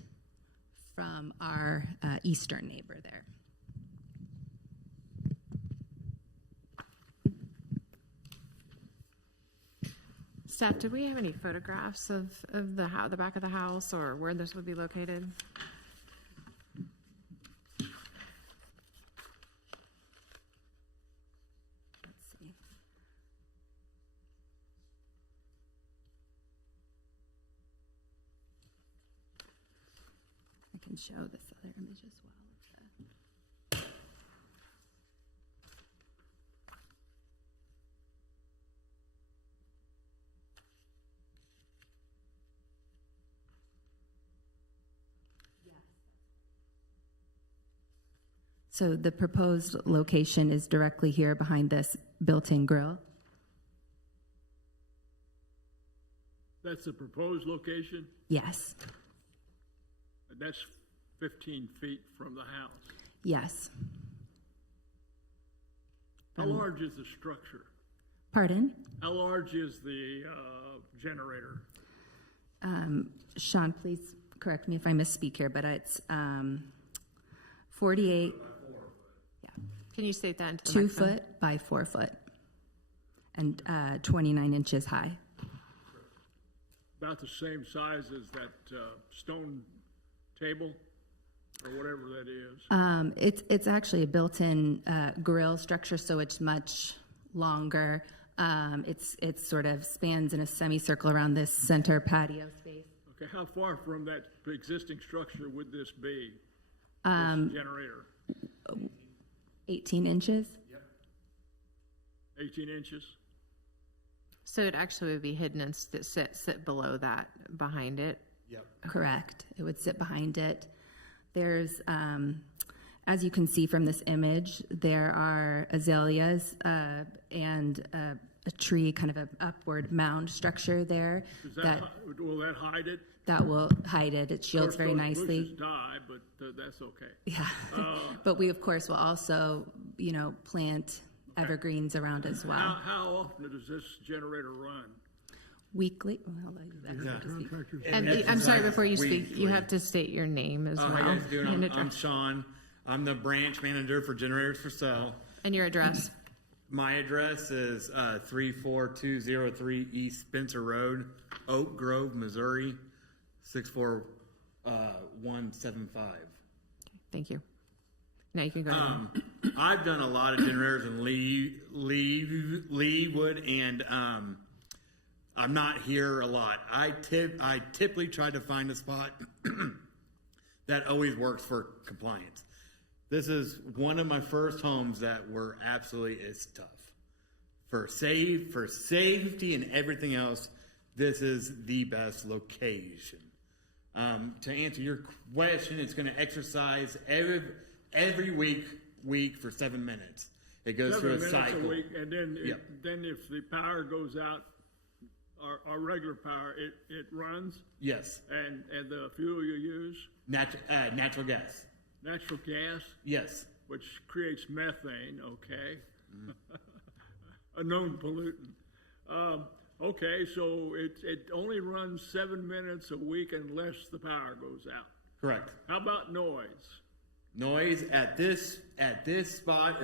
from our eastern neighbor there. Staff, do we have any photographs of the back of the house or where this would be located? Let's see. I can show this other image as well. So the proposed location is directly here behind this built-in grill. That's the proposed location, Yes, and that's 15 feet from the house. yes. How large is the structure? Pardon? How large is the generator? Sean, please correct me if I misspeak here, but it's 48, Can you state that into the 2 microphone? foot by 4 foot, and 29 inches high. About the same size as that stone table, or whatever that is. It's actually a built-in grill structure, so it's much longer. It's sort of spans in a semicircle around this center patio space. Okay, how far from that existing structure would this be? This generator? 18 inches. 18 inches? So it actually would be hidden and sit below that, behind it. Correct. It would sit behind it. There's, as you can see from this image, there are azaleas and a tree, kind of an upward mound structure there. Will that hide it? That will hide it. It shields very Those nicely. bushes die, but that's okay. Yeah. But we, of course, will also, plant evergreens around as well. How often does this generator run? Weekly. Well, I'll let you guys speak. Contractors. And I'm sorry, before you speak, you have to state your name as well. How you guys doing? And I'm address. Sean. I'm the branch manager for Generators for Sale. And your address. My address is 34203 East Spencer Road, Oak Grove, Missouri, 64175. Thank you. Now you can go ahead. I've done a lot of generators in Leewood, and I'm not here a lot. I typically try to find a spot that always works for compliance. This is one of my first homes that were absolutely, it's tough. For safety and everything else, this is the best location. To answer your question, it's going to exercise every week for 7 minutes. It goes through a 7 minutes cycle. a week, and then if the power goes out, our regular power, it runs. Yes. And the fuel you use, Natural gas. natural gas, Yes. which creates methane. Okay, a known pollutant. Okay, so it only runs 7 minutes a week unless the power goes out. Correct. How about noise? Noise at this spot,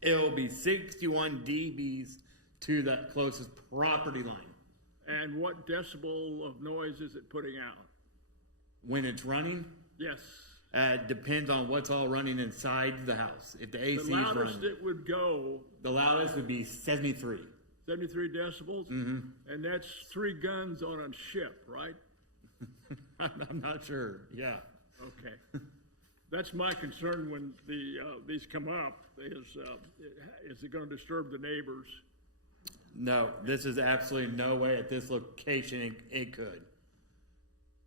it'll be 61 dBs to the closest property line. And what decibel of noise is it putting out? When it's running, Yes. depends on what's all running inside the house. If the AC The is loudest running, it would go, the loudest would be 73. 73 decibels? Mm-hmm. And that's 3 guns on a ship, right? I'm not sure. Yeah. Okay. That's my concern when these come up, is it going to disturb the neighbors? No, this is absolutely no way at this location it could.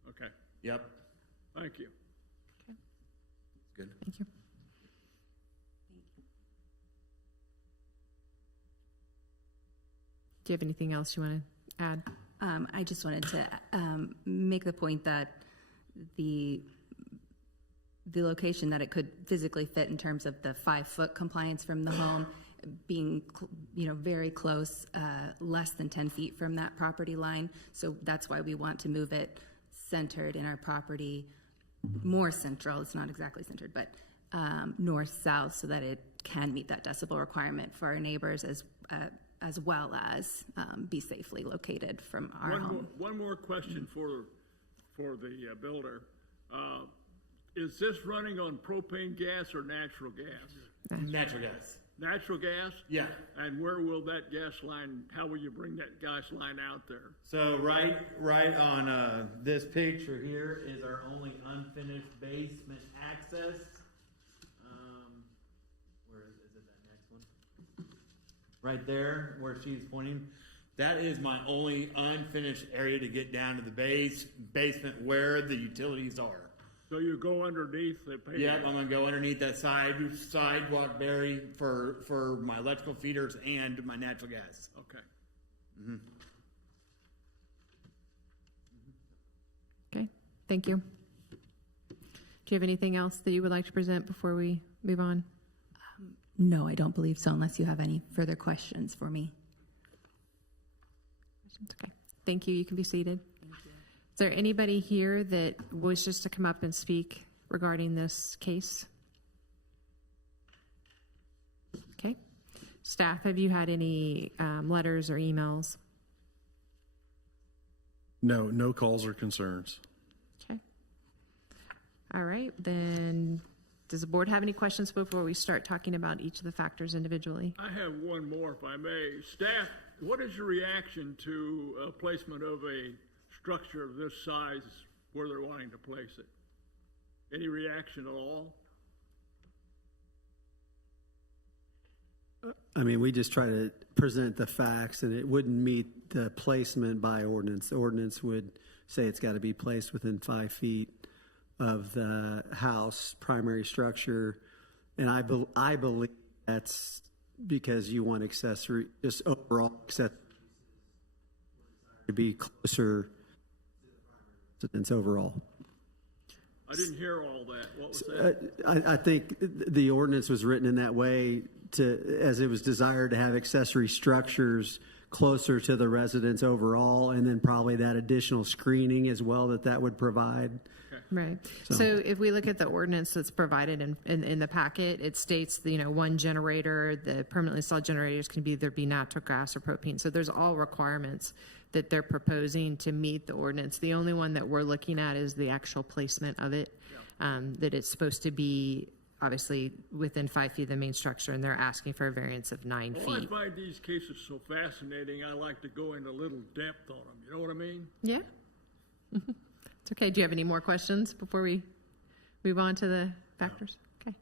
Okay, Yep. thank you. Good. Thank you. Do you have anything else you want to add? I just wanted to make the point that the location that it could physically fit in terms of the 5-foot compliance from the home being, very close, less than 10 feet from that property line. So that's why we want to move it centered in our property, more central. It's not exactly centered, but north-south, so that it can meet that decibel requirement for our neighbors as well as be safely located from our home. One more question for the builder. Is this running on propane gas or natural gas? Natural gas. Natural gas? Yeah. And where will that gas line, how will you bring that gas line out there? So right on this picture here is our only unfinished basement access. Where is it that next one? Right there where she's pointing. That is my only unfinished area to get down to the basement where the utilities are. So you go underneath the pavement? Yep, I'm gonna go underneath that sidewalk berry for my electrical feeders and my natural gas. Okay. Okay, thank you. Do you have anything else that you would like to present before we move on? No, I don't believe so, unless you have any further questions for me. Okay, thank you. You can be seated. Is there anybody here that wishes to come up and speak regarding this case? Okay. Staff, have you had any letters or emails? No calls or concerns. Okay. All right, then does the board have any questions before we start talking about each of the factors individually? I have one more, if I may. Staff, what is your reaction to placement of a structure of this size where they're wanting to place it? Any reaction at all? I mean, we just try to present the facts, and it wouldn't meet the placement by ordinance. The ordinance would say it's got to be placed within 5 feet of the house primary structure, and I believe that's because you want accessory, just overall accessory to be closer to residence overall. I didn't hear all that. What was that? I think the ordinance was written in that way as it was desired to have accessory structures closer to the residence overall, and then probably that additional screening as well that would provide. Right. So if we look at the ordinance that's provided in the packet, it states, one generator, the permanently installed generators can either be natural gas or propane. So there's all requirements that they're proposing to meet the ordinance. The only one that we're looking at is the actual placement of it, that it's supposed to be obviously within 5 feet of the main structure, and they're asking for a variance of 9 Well, I feet. find these cases so fascinating, I like to go into a little depth on them. You know what I mean? Yeah. It's okay. Do you have any more questions before we move on to the factors? Okay.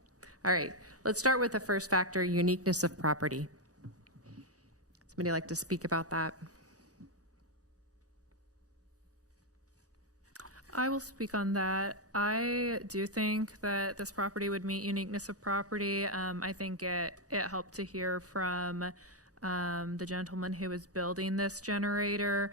All right. Let's start with the first factor, uniqueness of property. Somebody like to speak about that? I will speak on that. I do think that this property would meet uniqueness of property. I think it helped to hear from the gentleman who was building this generator,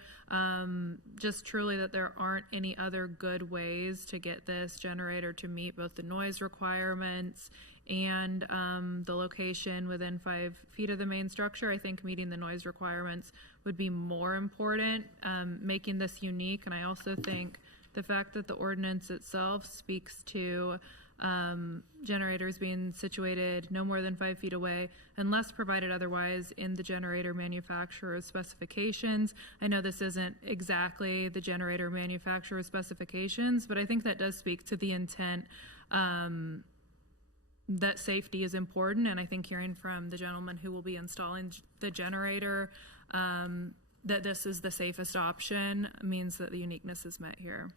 just truly that there aren't any other good ways to get this generator to meet both the noise requirements and the location within 5 feet of the main structure. I think meeting the noise requirements would be more important, making this unique. And I also think the fact that the ordinance itself speaks to generators being situated no more than 5 feet away unless provided otherwise in the generator manufacturer's specifications. I know this isn't exactly the generator manufacturer's specifications, but I think that does speak to the intent that safety is important. And I think hearing from the gentleman who will be installing the generator that this is the safest option means that the uniqueness is met here.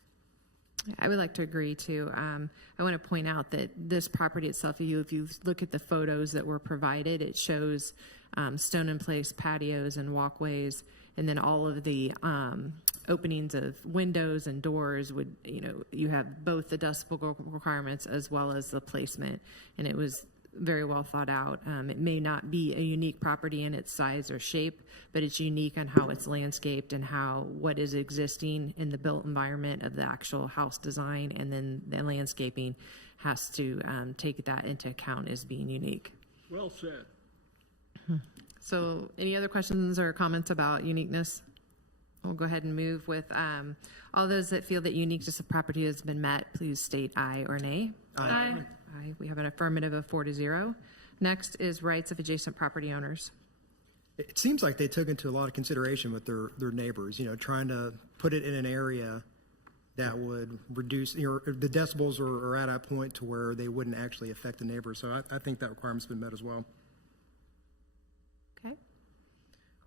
I would like to agree too. I want to point out that this property itself, if you look at the photos that were provided, it shows stone in place patios and walkways, and then all of the openings of windows and doors would, you have both the decibel requirements as well as the placement, and it was very well thought out. It may not be a unique property in its size or shape, but it's unique on how it's landscaped and what is existing in the built environment of the actual house design, and then the landscaping has to take that into account as being unique. Well said. So any other questions or comments about uniqueness? We'll go ahead and move with all those that feel that uniqueness of property has been met, please state aye or nay. Aye. Aye. We have an affirmative of 4-0. Next is rights of adjacent property owners. It seems like they took into a lot of consideration with their neighbors, trying to put it in an area that would reduce, the decibels are at a point to where they wouldn't actually affect the neighbors. So I think that requirement's been met as well. Okay.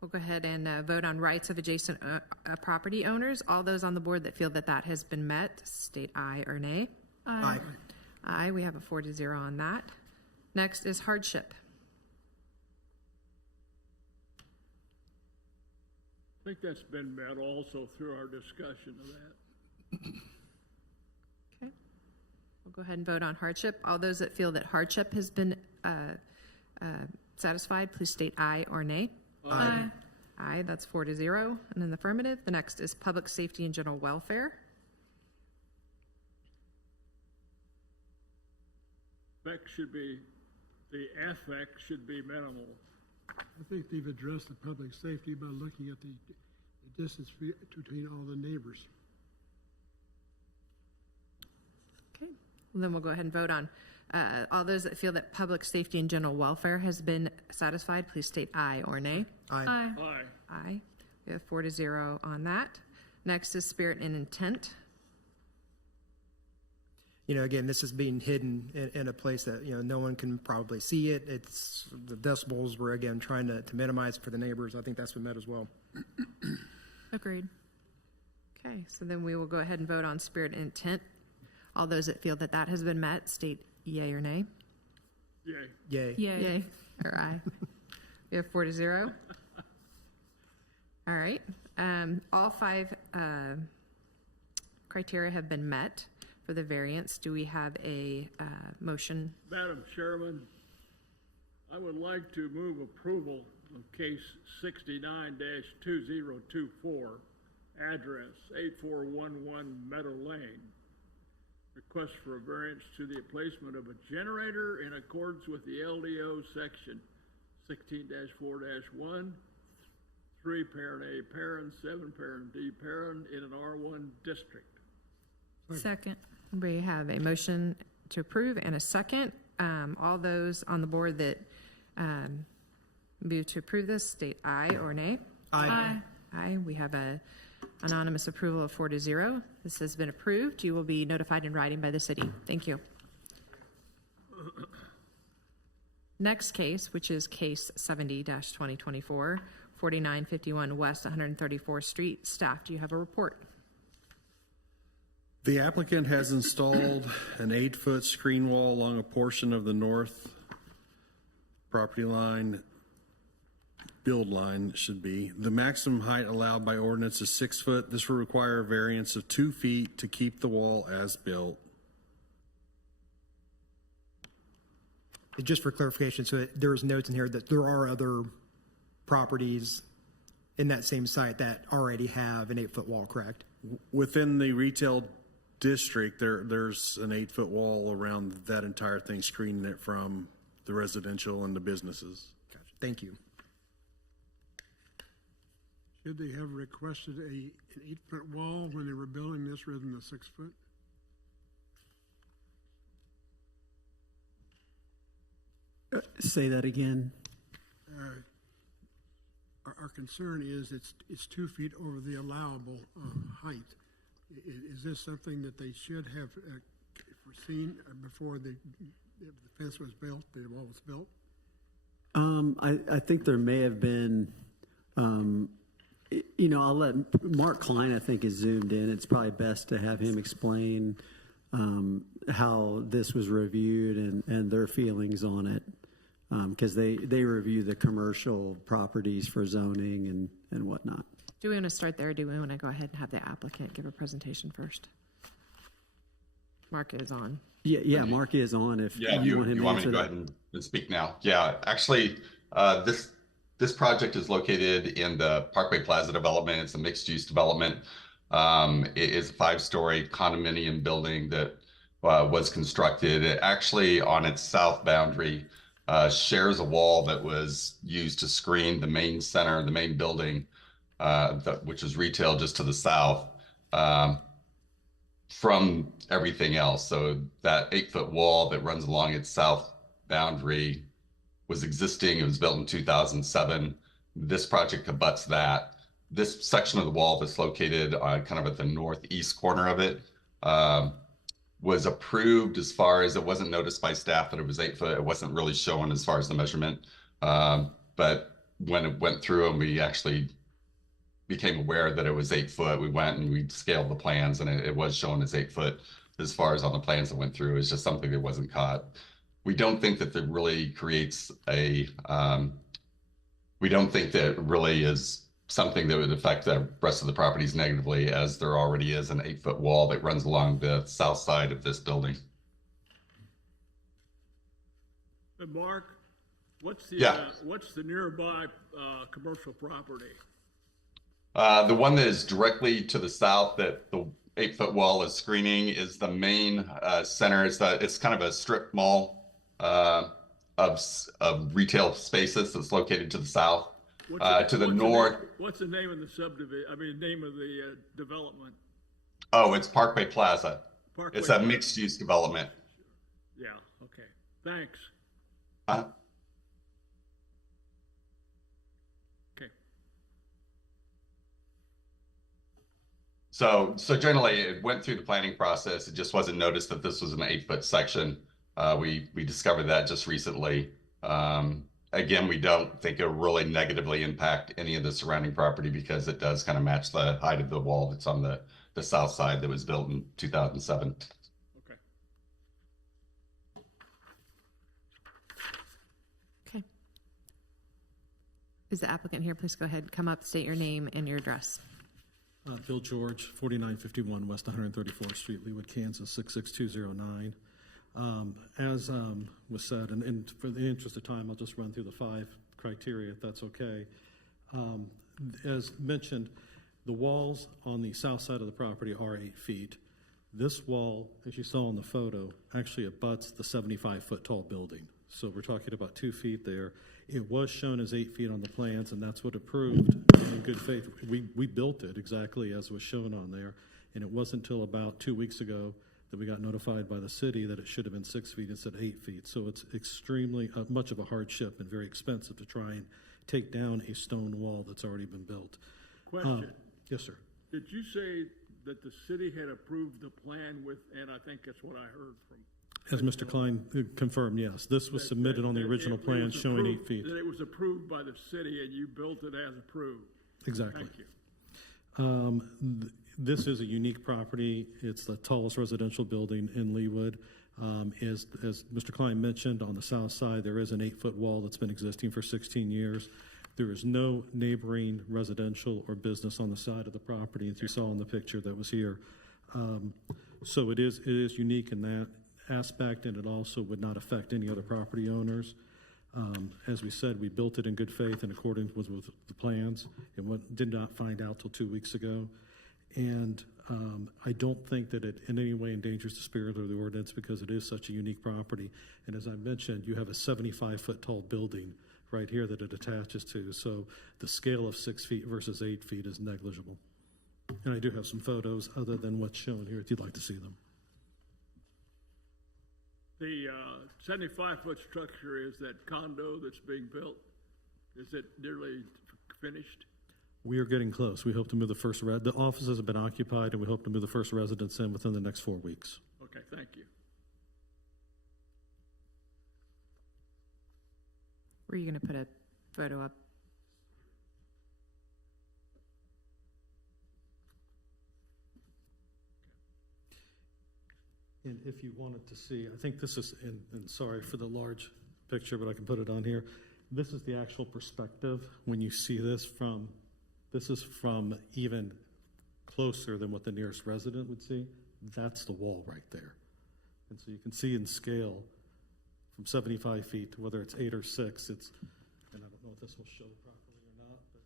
We'll go ahead and vote on rights of adjacent property owners. All those on the board that feel that has been met, state aye or nay. Aye. Aye. We have a 4-0 on that. Next is hardship. I think that's been met also through our discussion of that. Okay. We'll go ahead and vote on hardship. All those that feel that hardship has been satisfied, please state aye or nay. Aye. Aye, that's 4-0, and an affirmative. The next is public safety and general welfare. Effect should be, the effect should be minimal. I think they've addressed the public safety by looking at the distance between all the neighbors. Okay, well, then we'll go ahead and vote on. All those that feel that public safety and general welfare has been satisfied, please state aye or nay. Aye. Aye. Aye. Aye. We have 4-0 on that. Next is spirit and intent. You know, again, this is being hidden in a place that, you know, no one can probably see it. It's the decibels we're, again, trying to minimize for the neighbors. I think that's been met as well. Agreed. Okay, so then we will go ahead and vote on spirit and intent. All those that feel that that has been met, state yay or nay. Yay. Yay. Yay. Yay or aye. We have 4-0. All right. All 5 criteria have been met for the variance. Do we have a motion? Madam Chairman, I would like to move approval of case 69-2024, address 8411 Meadow Lane. Request for a variance to the placement of a generator in accordance with the LDO section 16-4-1, 3 parent A parent, 7 parent D parent in an R1 district. Second. We have a motion to approve and a second. All those on the board that move to approve this, state aye or nay. Aye. Aye. We have a anonymous approval of 4-0. This has been approved. You will be notified in writing by the city. Thank you. Next case, which is case 70-2024, 4951 West 134th Street. Staff, do you have a report? The applicant has installed an 8-foot screen wall along a portion of the north property line, build line should be. The maximum height allowed by ordinance is 6 foot. This will require a variance of 2 feet to keep the wall as built. Just for clarification, so there's notes in here that there are other properties in that same site that already have an 8-foot wall, correct? Within the retail district, there's an 8-foot wall around that entire thing, screening it from the residential and the businesses. Gotcha. Thank you. Should they have requested an 8-foot wall when they were building this rather than a 6-foot? Say that again. Our concern is it's 2 feet over the allowable height. Is this something that they should have foreseen before the fence was built, the wall was built? I think there may have been, you know, I'll let Mark Klein, I think, is zoomed in. It's probably best to have him explain how this was reviewed and their feelings on it. Because they review the commercial properties for zoning and whatnot. Do we want to start there, or do we want to go ahead and have the applicant give a presentation first? Mark is on. Yeah, Mark is on if you want him to want me to go ahead and speak now. Yeah, actually, this project is located in the Parkway Plaza development. It's a mixed-use development. It is a 5-story condominium building that was constructed. It actually, on its south boundary, shares a wall that was used to screen the main center, the main building, which is retail just to the south, from everything else. So that 8-foot wall that runs along its south boundary was existing. It was built in 2007. This project abuts that. This section of the wall that's located kind of at the northeast corner of it was approved as far as it wasn't noticed by staff that it was 8 foot. It wasn't really shown as far as the measurement. But when it went through and we actually became aware that it was 8 foot, we went and we scaled the plans and it was shown as 8 foot as far as on the plans that went through. It's just something that wasn't caught. We don't think that really creates a, we don't think that it really is something that would affect the rest of the properties negatively, as there already is an 8-foot wall that runs along the south side of this building. And Mark, what's the, Yeah. what's the nearby, commercial property? The one that is directly to the south that the 8-foot wall is screening is the main center. It's kind of a strip mall of retail spaces that's located to the south. To the north. What's the name of the subdivision, I mean, name of the, development? Oh, it's Parkway Plaza. Parkway It's a Plaza. mixed-use development. Yeah, okay, thanks. Okay. So generally, it went through the planning process. It just wasn't noticed that this was an 8-foot section. We discovered that just recently. Again, we don't think it'll really negatively impact any of the surrounding property because it does kind of match the height of the wall that's on the south side that was built in 2007. Okay. Okay. Is the applicant here? Please go ahead, come up, state your name and your address. Bill George, 4951 West 134th Street, Leawood, Kansas, 66209. As was said, and for the interest of time, I'll just run through the 5 criteria, if that's okay. As mentioned, the walls on the south side of the property are 8 feet. This wall, as you saw in the photo, actually abuts the 75-foot tall building. So we're talking about 2 feet there. It was shown as 8 feet on the plans, and that's what approved in good faith. We built it exactly as was shown on there, and it wasn't until about 2 weeks ago that we got notified by the city that it should have been 6 feet instead of 8 feet. So it's extremely much of a hardship and very expensive to try and take down a stone wall that's already been built. Question. Yes, sir. Did you say that the city had approved the plan with, and I think that's what I heard from. As Mr. Klein confirmed, yes. This was submitted on the original plan showing 8 feet. That it was approved by the city and you built it as approved. Exactly. Thank you. This is a unique property. It's the tallest residential building in Leawood. As Mr. Klein mentioned, on the south side, there is an 8-foot wall that's been existing for 16 years. There is no neighboring residential or business on the side of the property, as you saw in the picture that was here. So it is unique in that aspect, and it also would not affect any other property owners. As we said, we built it in good faith in accordance with the plans, and did not find out till 2 weeks ago. And I don't think that it in any way endangers the spirit of the ordinance because it is such a unique property. And as I mentioned, you have a 75-foot tall building right here that it attaches to. So the scale of 6 feet versus 8 feet is negligible. And I do have some photos other than what's shown here if you'd like to see them. The 75-foot structure is that condo that's being built. Is it nearly finished? We are getting close. We hope to move the first the offices have been occupied, and we hope to move the first residents in within the next 4 weeks. Okay, thank you. Were you going to put a photo up? And if you wanted to see, I think this is, and sorry for the large picture, but I can put it on here. This is the actual perspective when you see this from even closer than what the nearest resident would see. That's the wall right there. And so you can see in scale from 75 feet to whether it's 8 or 6, and I don't know if this will show properly or not, but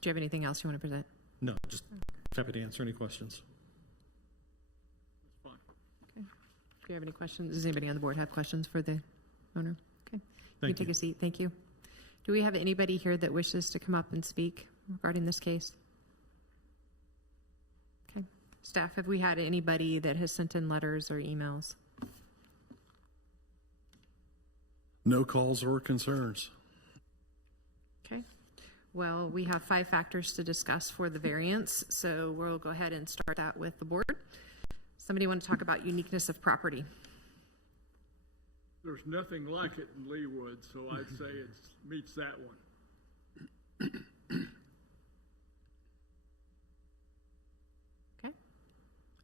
Do you have anything else you want to present? no, just happy to answer any questions. That's fine. Okay. Do you have any questions? Does anybody on the board have questions for the owner? Okay. You Thank can take you. a seat. Thank you. Do we have anybody here that wishes to come up and speak regarding this case? Okay. Staff, have we had anybody that has sent in letters or emails? No calls or concerns. Okay. Well, we have 5 factors to discuss for the variance, so we'll go ahead and start that with the board. Somebody want to talk about uniqueness of property? There's nothing like it in Leawood, so I'd say it meets that one.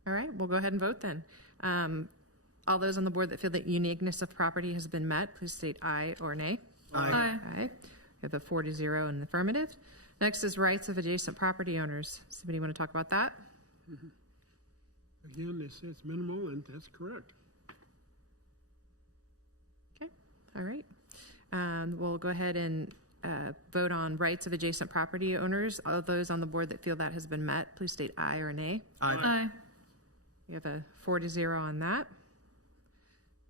All right, we'll go ahead and vote then. All those on the board that feel that uniqueness of property has been met, please state aye or nay. Aye. Aye. We have a 4-0 in the affirmative. Next is rights of adjacent property owners. Somebody want to talk about that? Again, they say it's minimal, and that's correct. Okay, all right. We'll go ahead and vote on rights of adjacent property owners. All those on the board that feel that has been met, please state aye or nay. Aye. We have a 4-0 on that.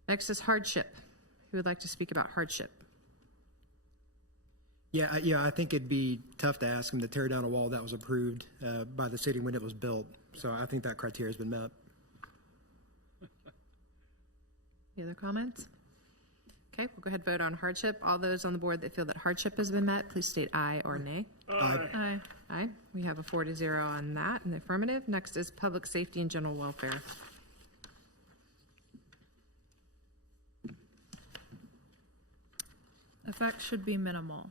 Next is hardship. Who would like to speak about hardship? Yeah, I think it'd be tough to ask them to tear down a wall that was approved by the city when it was built. So I think that criteria has been met. Any other comments? Okay, we'll go ahead and vote on hardship. All those on the board that feel that hardship has been met, please state aye or nay. Aye. Aye. We have a 4-0 on that in the affirmative. Next is public safety and general welfare. Effect should be minimal.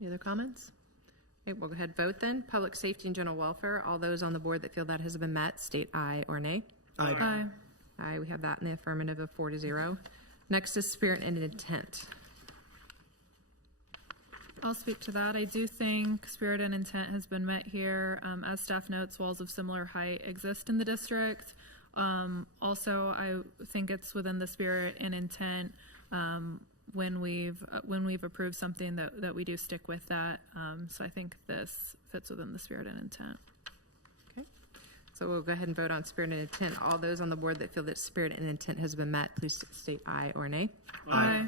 Any other comments? Okay, we'll go ahead and vote then. Public safety and general welfare. All those on the board that feel that has been met, state aye or nay. Aye. Aye, we have that in the affirmative of 4-0. Next is spirit and intent. I'll speak to that. I do think spirit and intent has been met here. As staff notes, walls of similar height exist in the district. Also, I think it's within the spirit and intent when we've approved something that we do stick with that. So I think this fits within the spirit and intent. Okay, so we'll go ahead and vote on spirit and intent. All those on the board that feel that spirit and intent has been met, please state aye or nay. Aye.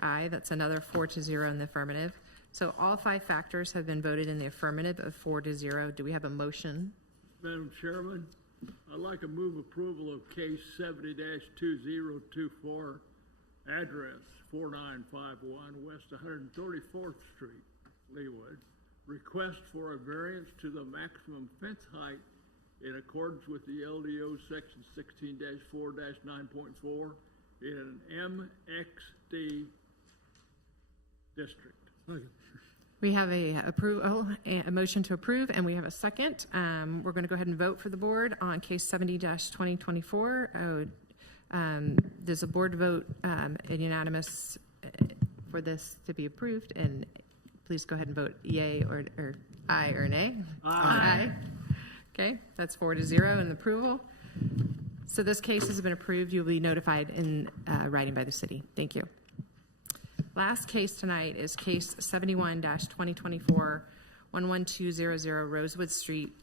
Aye, that's another 4-0 in the affirmative. So all 5 factors have been voted in the affirmative of 4-0. Do we have a motion? Madam Chairman, I'd like to move approval of case 70-2024, address 4951 West 134th Street, Leawood. Request for a variance to the maximum fence height in accordance with the LDO section 16-4-9.4 in an MXD district. We have a motion to approve, and we have a second. We're going to go ahead and vote for the board on case 70-2024. Does the board vote unanimous for this to be approved? And please go ahead and vote yay or aye or nay. Aye. Okay, that's 4-0 in approval. So this case has been approved. You'll be notified in writing by the city. Thank you. Last case tonight is case 71-2024, 11200 Rosewood Street.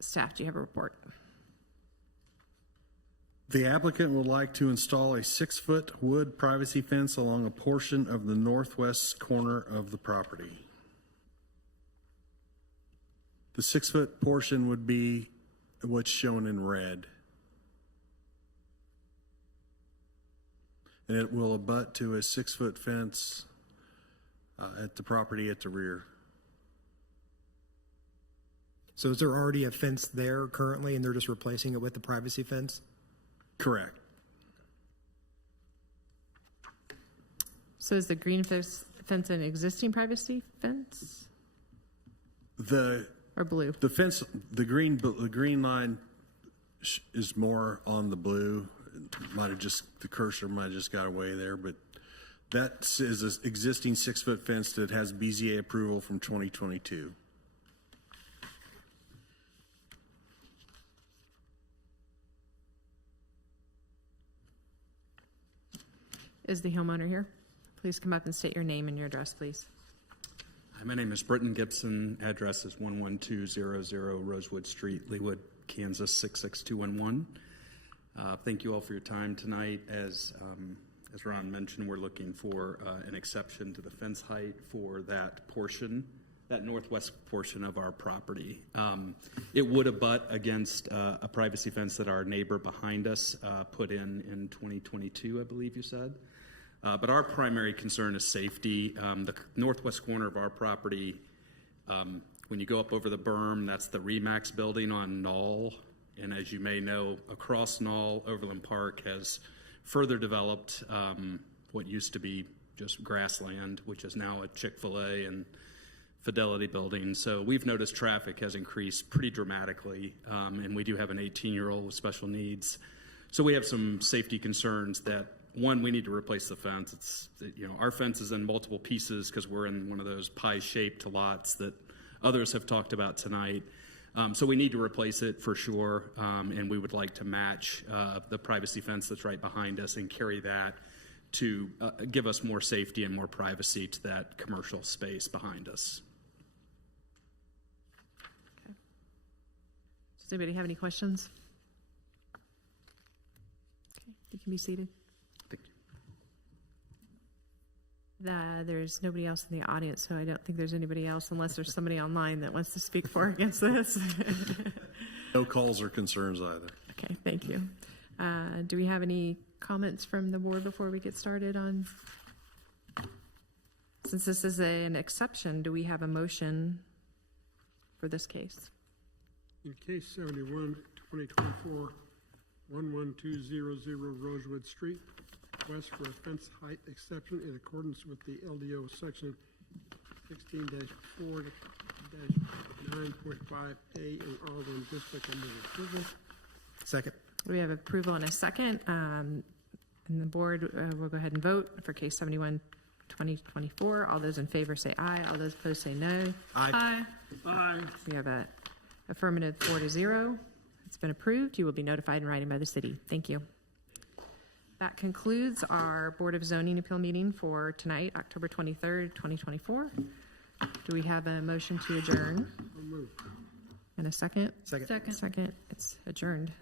Staff, do you have a report? The applicant would like to install a 6-foot wood privacy fence along a portion of the northwest corner of the property. The 6-foot portion would be what's shown in red. And it will abut to a 6-foot fence at the property at the rear. So is there already a fence there currently and they're just replacing it with the privacy fence? Correct. So is the green fence an existing privacy fence? Or blue? The fence, the green line is more on the blue. The cursor might have just got away there, but that is an existing 6-foot fence that has BZA approval from 2022. Is the homeowner here? Please come up and state your name and your address, please. Hi, my name is Britton Gibson. Address is 11200 Rosewood Street, Leawood, Kansas 66211. Thank you all for your time tonight. As Ron mentioned, we're looking for an exception to the fence height for that portion, that northwest portion of our property. It would abut against a privacy fence that our neighbor behind us put in 2022, I believe you said. But our primary concern is safety. The northwest corner of our property, when you go up over the berm, that's the Remax building on Knoll. And as you may know, across Knoll, Overland Park has further developed what used to be just grassland, which is now a Chick-fil-A and Fidelity Building. So we've noticed traffic has increased pretty dramatically, and we do have an 18-year-old with special needs. So we have some safety concerns that, one, we need to replace the fence. It's, our fence is in multiple pieces because we're in one of those pie-shaped lots that others have talked about tonight. So we need to replace it for sure, and we would like to match the privacy fence that's right behind us and carry that to give us more safety and more privacy to that commercial space behind us. Does anybody have any questions? Okay, you can be seated. Thank you. There's nobody else in the audience, so I don't think there's anybody else unless there's somebody online that wants to speak for or against this. No calls or concerns either. Okay, thank you. Do we have any comments from the board before we get started on? Since this is an exception, do we have a motion for this case? In case 71, 2024, 11200 Rosewood Street, request for a fence height exception in accordance with the LDO section 16-4-9.5A in Alden District. I move approval. Second. We have approval in a second, and the board will go ahead and vote for case 71, 2024. All those in favor say aye. All those opposed say no. Aye. Aye. We have a affirmative 4-0. It's been approved. You will be notified in writing by the city. Thank you. That concludes our Board of Zoning Appeal meeting for tonight, October 23rd, 2024. Do we have a motion to adjourn? I'll move. And a second? Second. Second. Second. It's adjourned.